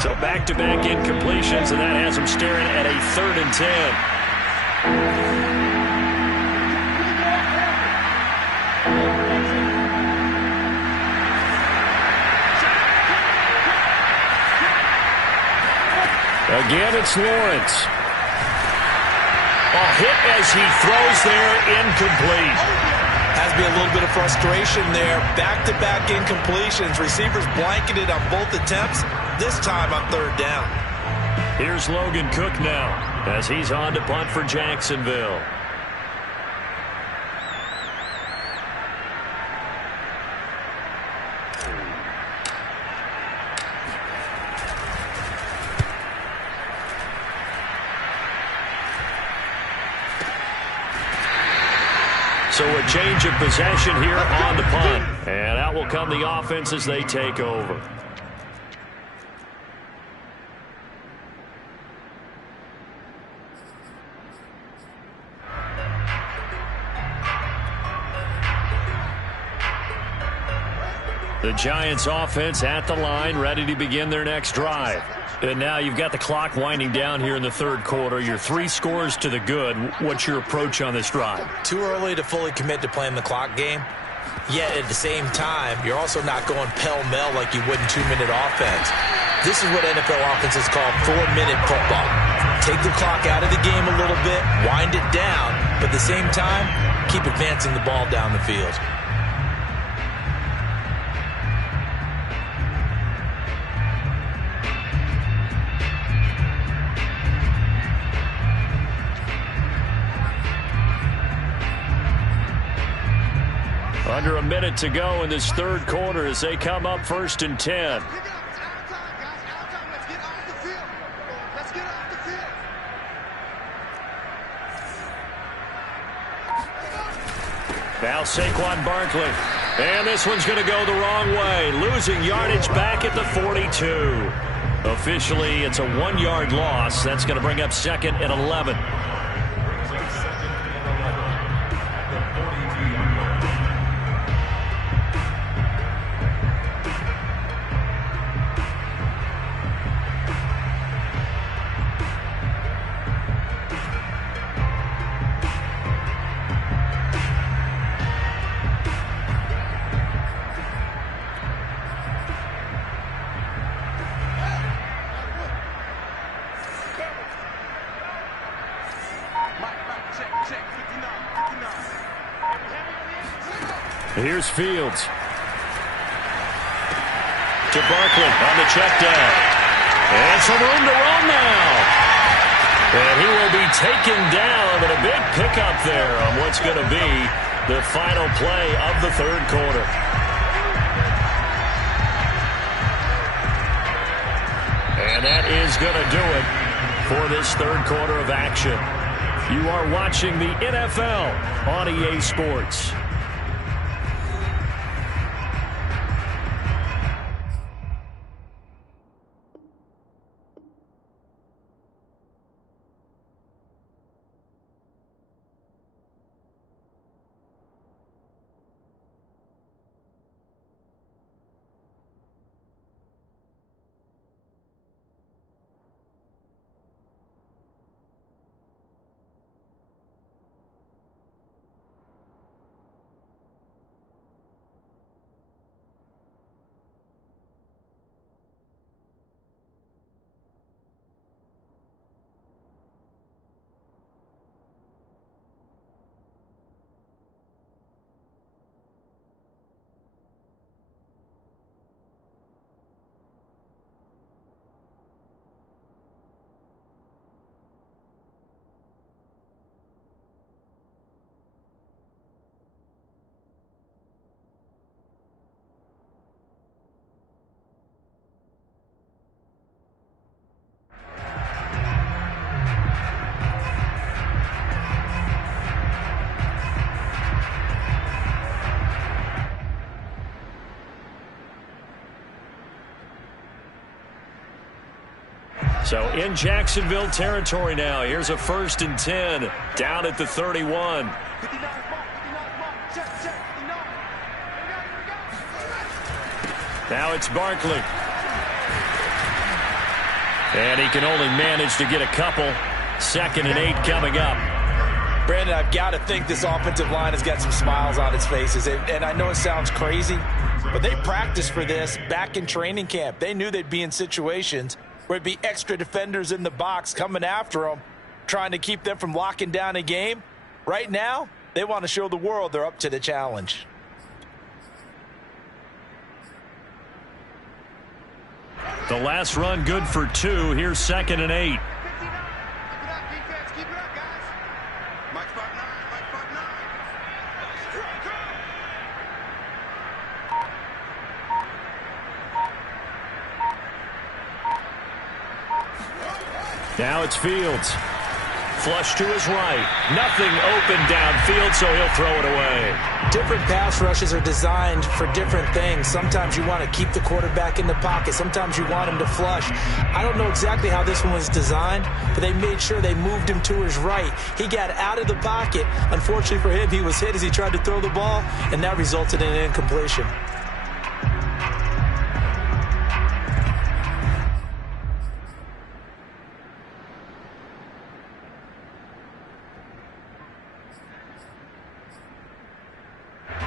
So back-to-back incompletions, and that has him staring at a 3rd and 10. Again, it's Lawrence. Oh, hit as he throws there, incomplete. Has to be a little bit of frustration there. Back-to-back incompletions. Receivers blanketed on both attempts. This time on 3rd down. Here's Logan Cook now as he's on to punt for Jacksonville. So a change of possession here on the punt. And out will come the offense as they take over. The Giants offense at the line, ready to begin their next drive. And now you've got the clock winding down here in the 3rd quarter. You're 3 scores to the good. What's your approach on this drive? Too early to fully commit to playing the clock game. Yet at the same time, you're also not going pell-mell like you would in 2-minute offense. This is what NFL offenses call 4-minute football. Take the clock out of the game a little bit, wind it down, but at the same time, keep advancing the ball down the field. Under a minute to go in this 3rd quarter as they come up 1st and 10. Now Saquon Barkley. And this one's going to go the wrong way. Losing yardage back at the 42. Officially, it's a 1-yard loss. That's going to bring up 2nd and 11. Here's Fields. To Barkley on the check down. And some room to run now. And he will be taken down, but a big pickup there on what's going to be the final play of the 3rd quarter. And that is going to do it for this 3rd quarter of action. You are watching the NFL on EA Sports. So in Jacksonville territory now. Here's a 1st and 10 down at the 31. Now it's Barkley. And he can only manage to get a couple. 2nd and 8 coming up. Brandon, I've got to think this offensive line has got some smiles on its faces. And I know it sounds crazy, but they practiced for this back in training camp. They knew they'd be in situations where it'd be extra defenders in the box coming after them, trying to keep them from locking down a game. Right now, they want to show the world they're up to the challenge. The last run good for 2. Here's 2nd and 8. Now it's Fields. Flush to his right. Nothing open downfield, so he'll throw it away. Different pass rushes are designed for different things. Sometimes you want to keep the quarterback in the pocket. Sometimes you want him to flush. I don't know exactly how this one was designed, but they made sure they moved him to his right. He got out of the pocket. Unfortunately for him, he was hit as he tried to throw the ball, and that resulted in an incompletion.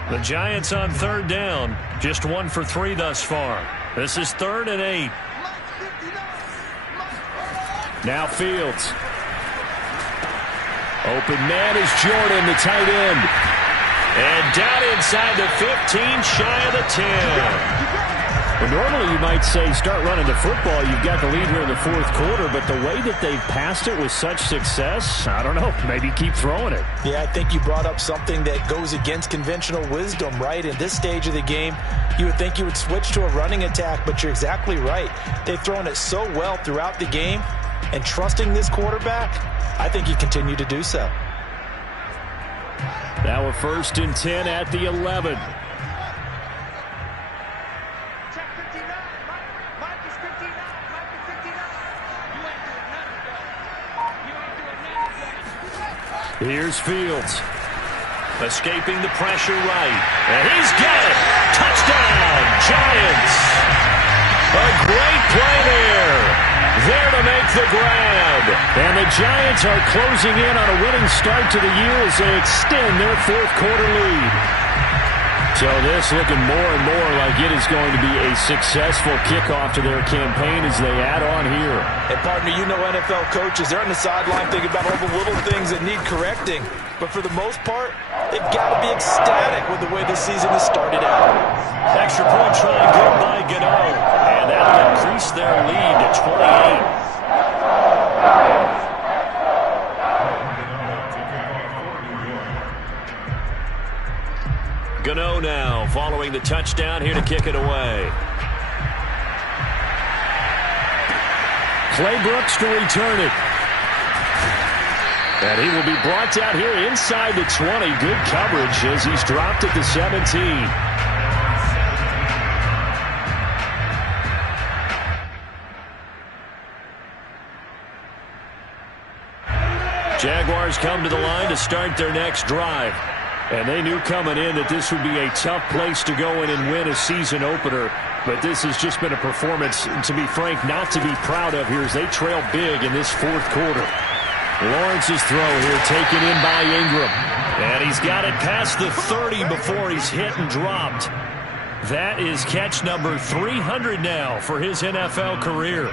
The Giants on 3rd down. Just 1 for 3 thus far. This is 3rd and 8. Now Fields. Open man is Jordan, the tight end. And down inside the 15, shy of the 10. Well, normally you might say start running the football. You've got the lead here in the 4th quarter, but the way that they've passed it with such success, I don't know, maybe keep throwing it. Yeah, I think you brought up something that goes against conventional wisdom, right? In this stage of the game, you would think you would switch to a running attack, but you're exactly right. They've thrown it so well throughout the game, and trusting this quarterback, I think you continue to do so. Now a 1st and 10 at the 11. Here's Fields. Escaping the pressure right. And he's got it. Touchdown, Giants. A great play there. There to make the grab. And the Giants are closing in on a winning start to the year as they extend their 4th quarter lead. So this looking more and more like it is going to be a successful kickoff to their campaign as they add on here. And partner, you know NFL coaches, they're on the sideline thinking about all the little things that need correcting. But for the most part, they've got to be ecstatic with the way this season has started out. Extra point try good by Gano. And that'll increase their lead to 28. Gano now following the touchdown here to kick it away. Clay Brooks to return it. And he will be brought down here inside the 20. Good coverage as he's dropped at the 17. Jaguars come to the line to start their next drive. And they knew coming in that this would be a tough place to go in and win a season opener. But this has just been a performance, to be frank, not to be proud of here as they trail big in this 4th quarter. Lawrence's throw here taken in by Ingram. And he's got it past the 30 before he's hit and dropped. That is catch number 300 now for his NFL career.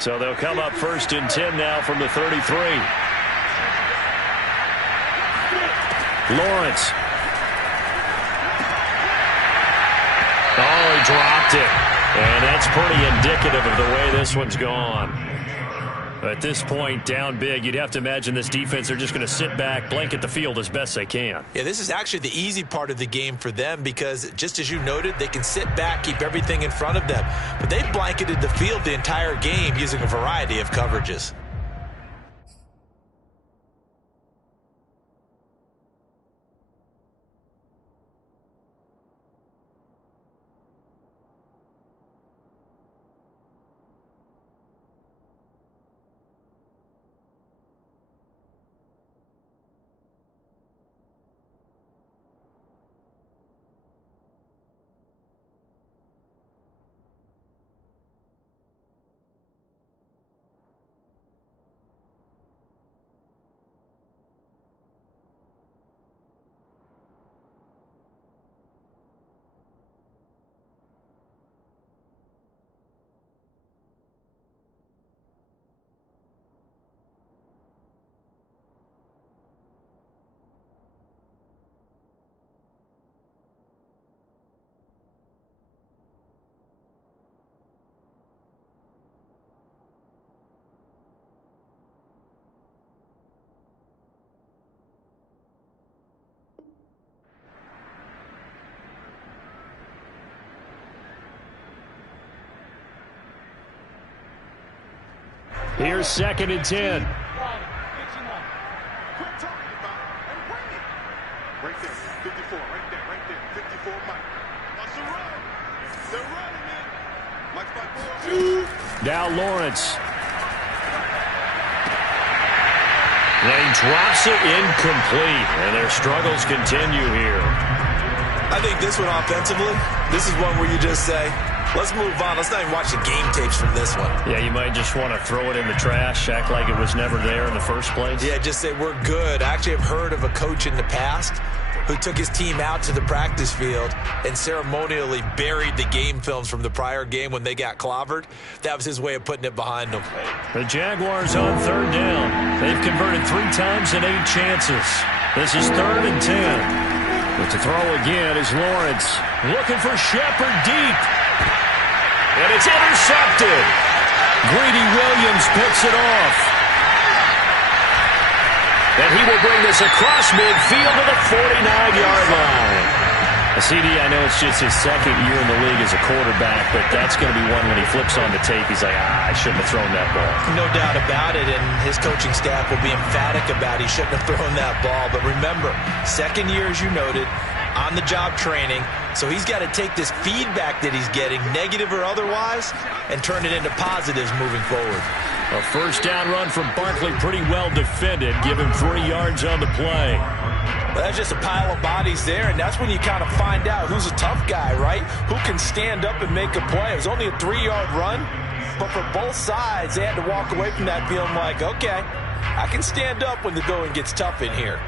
So they'll come up 1st and 10 now from the 33. Lawrence. Oh, he dropped it. And that's pretty indicative of the way this one's gone. At this point, down big, you'd have to imagine this defense, they're just going to sit back, blanket the field as best they can. Yeah, this is actually the easy part of the game for them because, just as you noted, they can sit back, keep everything in front of them. But they've blanketed the field the entire game using a variety of coverages. Here's 2nd and 10. Right there, 54, right there, 54, Mike. Watch the run. They're running it. Mike's by 4. Now Lawrence. They drops it incomplete, and their struggles continue here. I think this one offensively, this is one where you just say, let's move on. Let's not even watch the game tapes from this one. Yeah, you might just want to throw it in the trash, act like it was never there in the first place. Yeah, just say we're good. I actually have heard of a coach in the past who took his team out to the practice field and ceremonially buried the game films from the prior game when they got clobbered. That was his way of putting it behind them. The Jaguars on 3rd down. They've converted 3 times in 8 chances. This is 3rd and 10. But to throw again is Lawrence. Looking for Shepard deep. And it's intercepted. Greedy Williams picks it off. And he will bring this across midfield to the 49-yard line. CD, I know it's just his 2nd year in the league as a quarterback, but that's going to be one when he flips on the tape. He's like, I shouldn't have thrown that ball. No doubt about it, and his coaching staff will be emphatic about he shouldn't have thrown that ball. But remember, 2nd year, as you noted, on-the-job training, so he's got to take this feedback that he's getting, negative or otherwise, and turn it into positives moving forward. A 1st down run from Barkley, pretty well defended. Give him 3 yards on the play. Well, that's just a pile of bodies there, and that's when you kind of find out who's a tough guy, right? Who can stand up and make a play. It was only a 3-yard run, but for both sides, they had to walk away from that feeling like, okay, I can stand up when the going gets tough in here.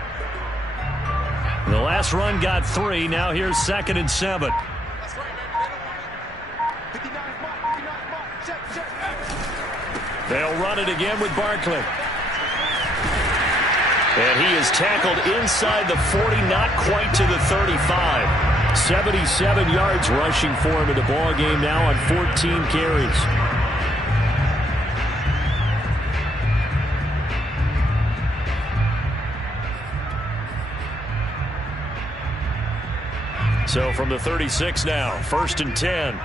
The last run got 3. Now here's 2nd and 7. They'll run it again with Barkley. And he is tackled inside the 40, not quite to the 35. 77 yards rushing for him in the ball game now on 14 carries. So from the 36 now, 1st and 10.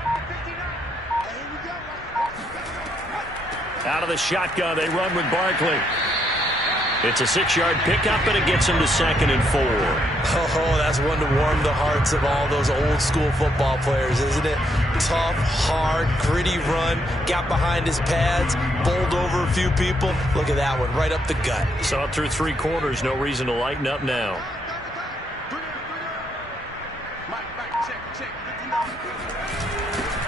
Out of the shotgun, they run with Barkley. It's a 6-yard pickup, and it gets him to 2nd and 4. Oh, that's one to warm the hearts of all those old-school football players, isn't it? Tough, hard, gritty run, got behind his pads, bowled over a few people. Look at that one, right up the gut. So up through 3 quarters, no reason to lighten up now.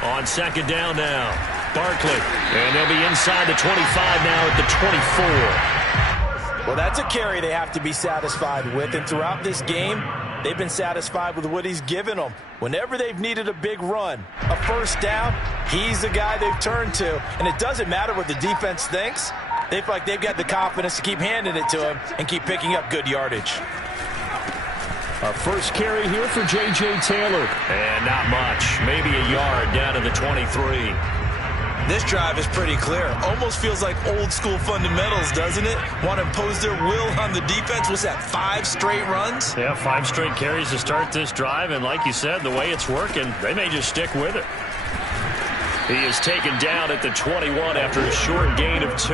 On 2nd down now, Barkley. And they'll be inside the 25 now at the 24. Well, that's a carry they have to be satisfied with, and throughout this game, they've been satisfied with what he's given them. Whenever they've needed a big run, a 1st down, he's the guy they've turned to, and it doesn't matter what the defense thinks. They feel like they've got the confidence to keep handing it to him and keep picking up good yardage. A 1st carry here for J.J. Taylor. And not much. Maybe a yard down to the 23. This drive is pretty clear. Almost feels like old-school fundamentals, doesn't it? Want to impose their will on the defense. What's that, 5 straight runs? Yeah, 5 straight carries to start this drive. And like you said, the way it's working, they may just stick with it. He is taken down at the 21 after a short gain of 2.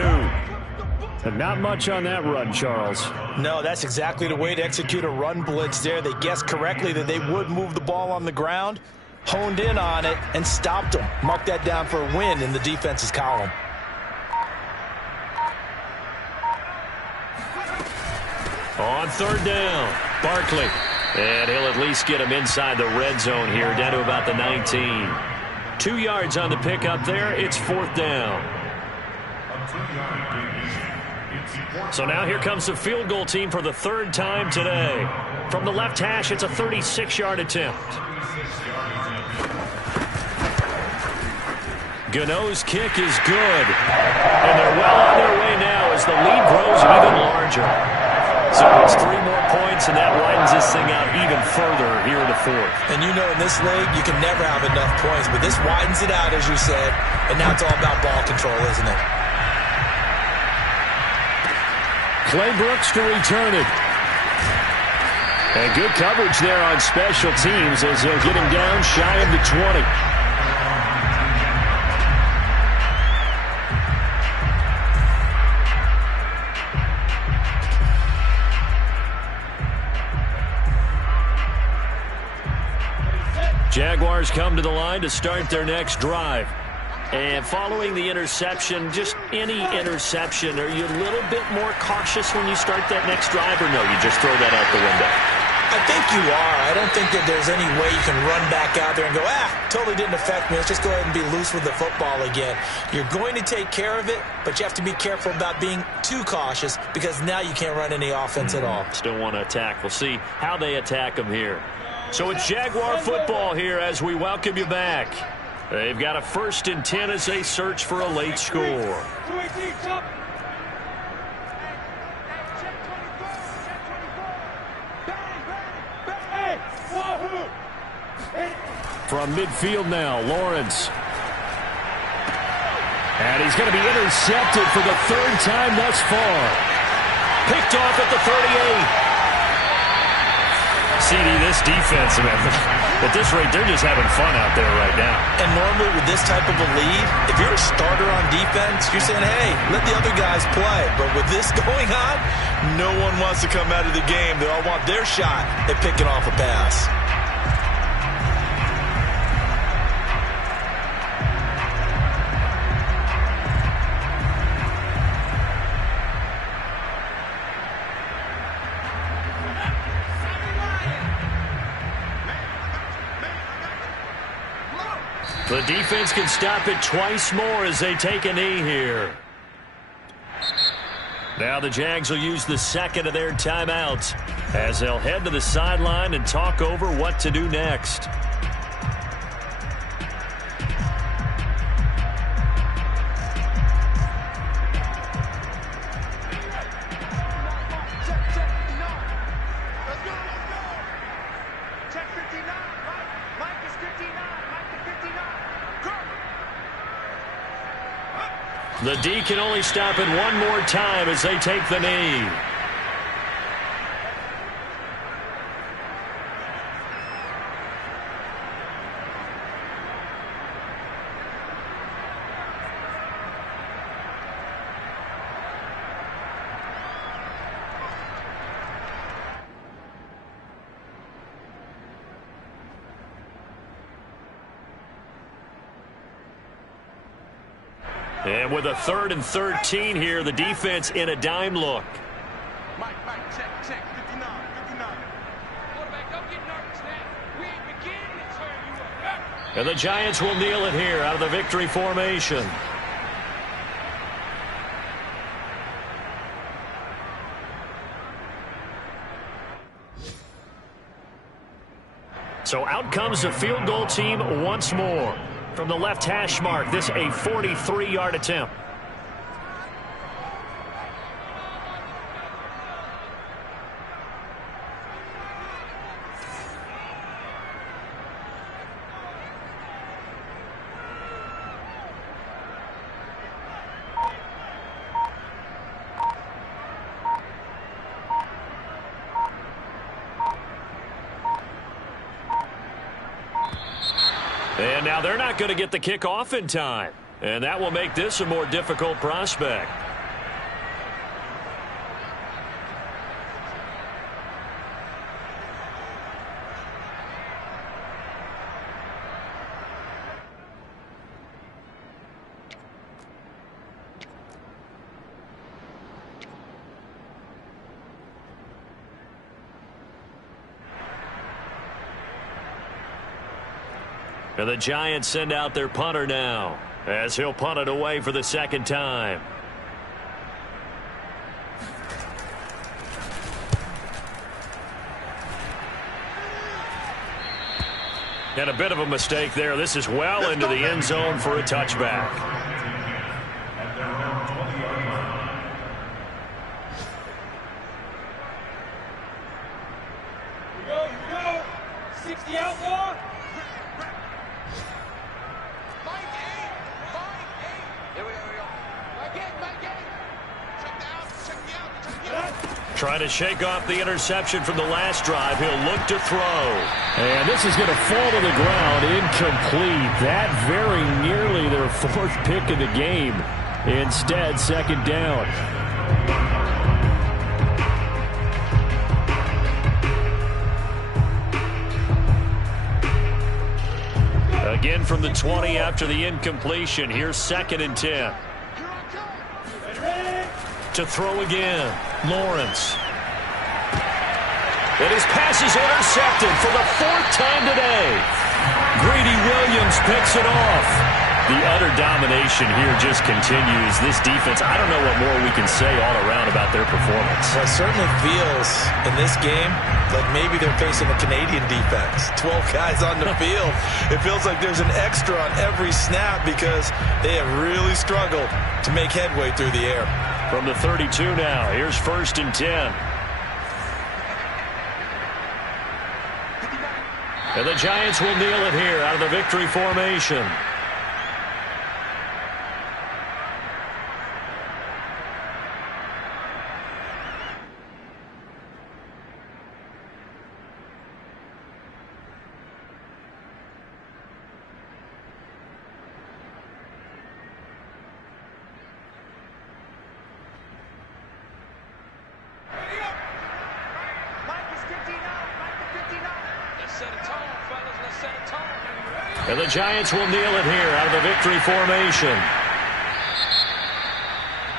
And not much on that run, Charles. No, that's exactly the way to execute a run blitz there. They guessed correctly that they would move the ball on the ground, honed in on it, and stopped them. Mark that down for a win in the defense's column. On 3rd down, Barkley. And he'll at least get him inside the red zone here, down to about the 19. 2 yards on the pickup there. It's 4th down. So now here comes the field goal team for the 3rd time today. From the left hash, it's a 36-yard attempt. Gano's kick is good. And they're well on their way now as the lead grows even larger. So it's 3 more points, and that widens this thing out even further here in the 4th. And you know in this league, you can never have enough points, but this widens it out, as you said, and now it's all about ball control, isn't it? Clay Brooks to return it. And good coverage there on special teams as they'll get him down shy of the 20. Jaguars come to the line to start their next drive. And following the interception, just any interception, are you a little bit more cautious when you start that next drive, or no, you just throw that out the window? I think you are. I don't think that there's any way you can run back out there and go, totally didn't affect me. Let's just go ahead and be loose with the football again. You're going to take care of it, but you have to be careful about being too cautious because now you can't run any offense at all. Still want to attack. We'll see how they attack them here. So it's Jaguar football here as we welcome you back. They've got a 1st and 10 as they search for a late score. From midfield now, Lawrence. And he's going to be intercepted for the 3rd time thus far. Picked off at the 38. CD, this defense, man, at this rate, they're just having fun out there right now. And normally with this type of a lead, if you're a starter on defense, you're saying, hey, let the other guys play. But with this going on, no one wants to come out of the game. They all want their shot at picking off a pass. The defense can stop it twice more as they take a knee here. Now the Jags will use the 2nd of their timeouts as they'll head to the sideline and talk over what to do next. The D can only stop it one more time as they take the knee. And with a 3rd and 13 here, the defense in a dime look. Mike, check, 59, 59. Quarterback, don't get nervous now. We ain't beginning to turn you up. And the Giants will kneel it here out of the victory formation. So out comes the field goal team once more. From the left hash mark, this a 43-yard attempt. And now they're not going to get the kickoff in time. And that will make this a more difficult prospect. And the Giants send out their punter now as he'll punt it away for the 2nd time. And a bit of a mistake there. This is well into the end zone for a touchback. Here we go. 60 outlaw. Trying to shake off the interception from the last drive. He'll look to throw. And this is going to fall to the ground. Incomplete. That very nearly their 4th pick of the game. Instead, 2nd down. Again from the 20 after the incompletion. Here's 2nd and 10. To throw again, Lawrence. And his pass is intercepted for the 4th time today. Greedy Williams picks it off. The utter domination here just continues. This defense, I don't know what more we can say all around about their performance. Well, it certainly feels in this game like maybe they're facing a Canadian defense. 12 guys on the field. It feels like there's an extra on every snap because they have really struggled to make headway through the air. From the 32 now, here's 1st and 10. And the Giants will kneel it here out of the victory formation. And the Giants will kneel it here out of the victory formation.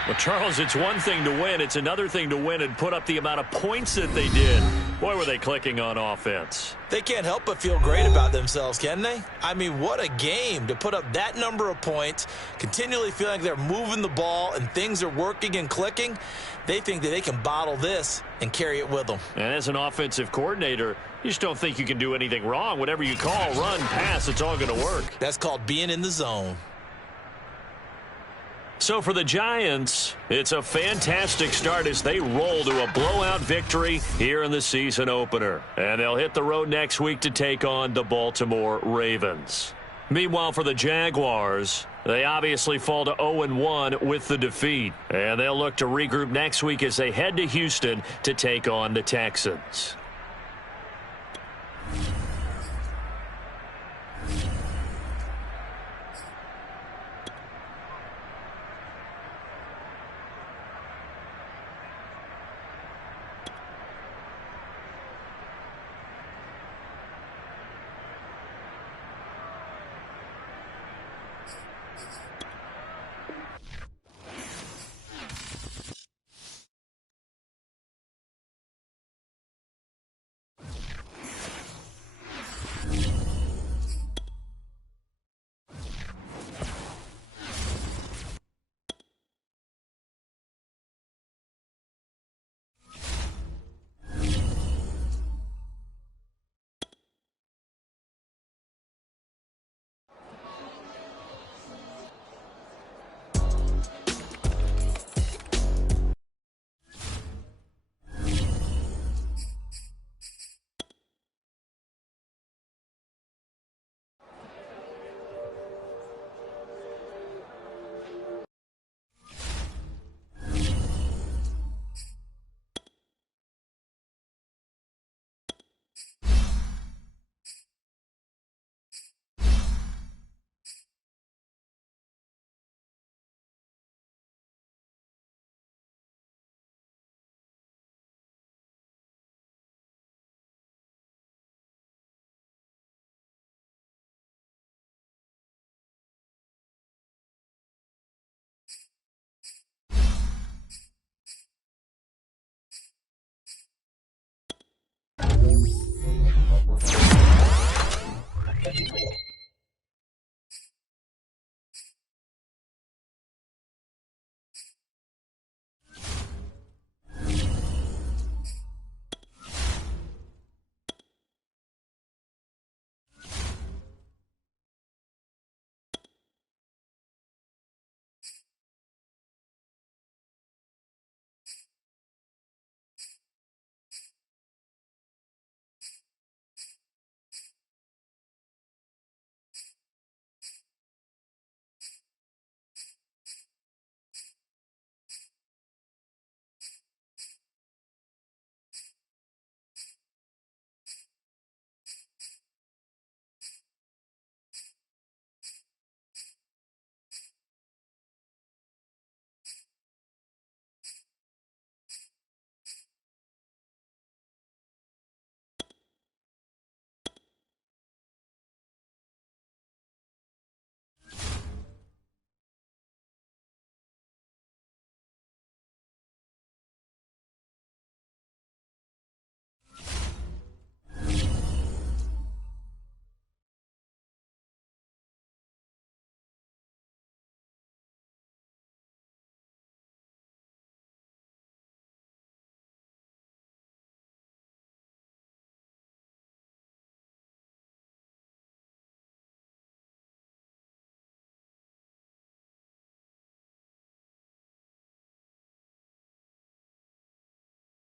Well, Charles, it's one thing to win. It's another thing to win and put up the amount of points that they did. Boy, were they clicking on offense. They can't help but feel great about themselves, can they? I mean, what a game to put up that number of points, continually feeling like they're moving the ball and things are working and clicking. They think that they can bottle this and carry it with them. And as an offensive coordinator, you just don't think you can do anything wrong. Whatever you call, run, pass, it's all going to work. That's called being in the zone. So for the Giants, it's a fantastic start as they roll to a blowout victory here in the season opener. And they'll hit the road next week to take on the Baltimore Ravens. Meanwhile, for the Jaguars, they obviously fall to 0-1 with the defeat. And they'll look to regroup next week as they head to Houston to take on the Texans.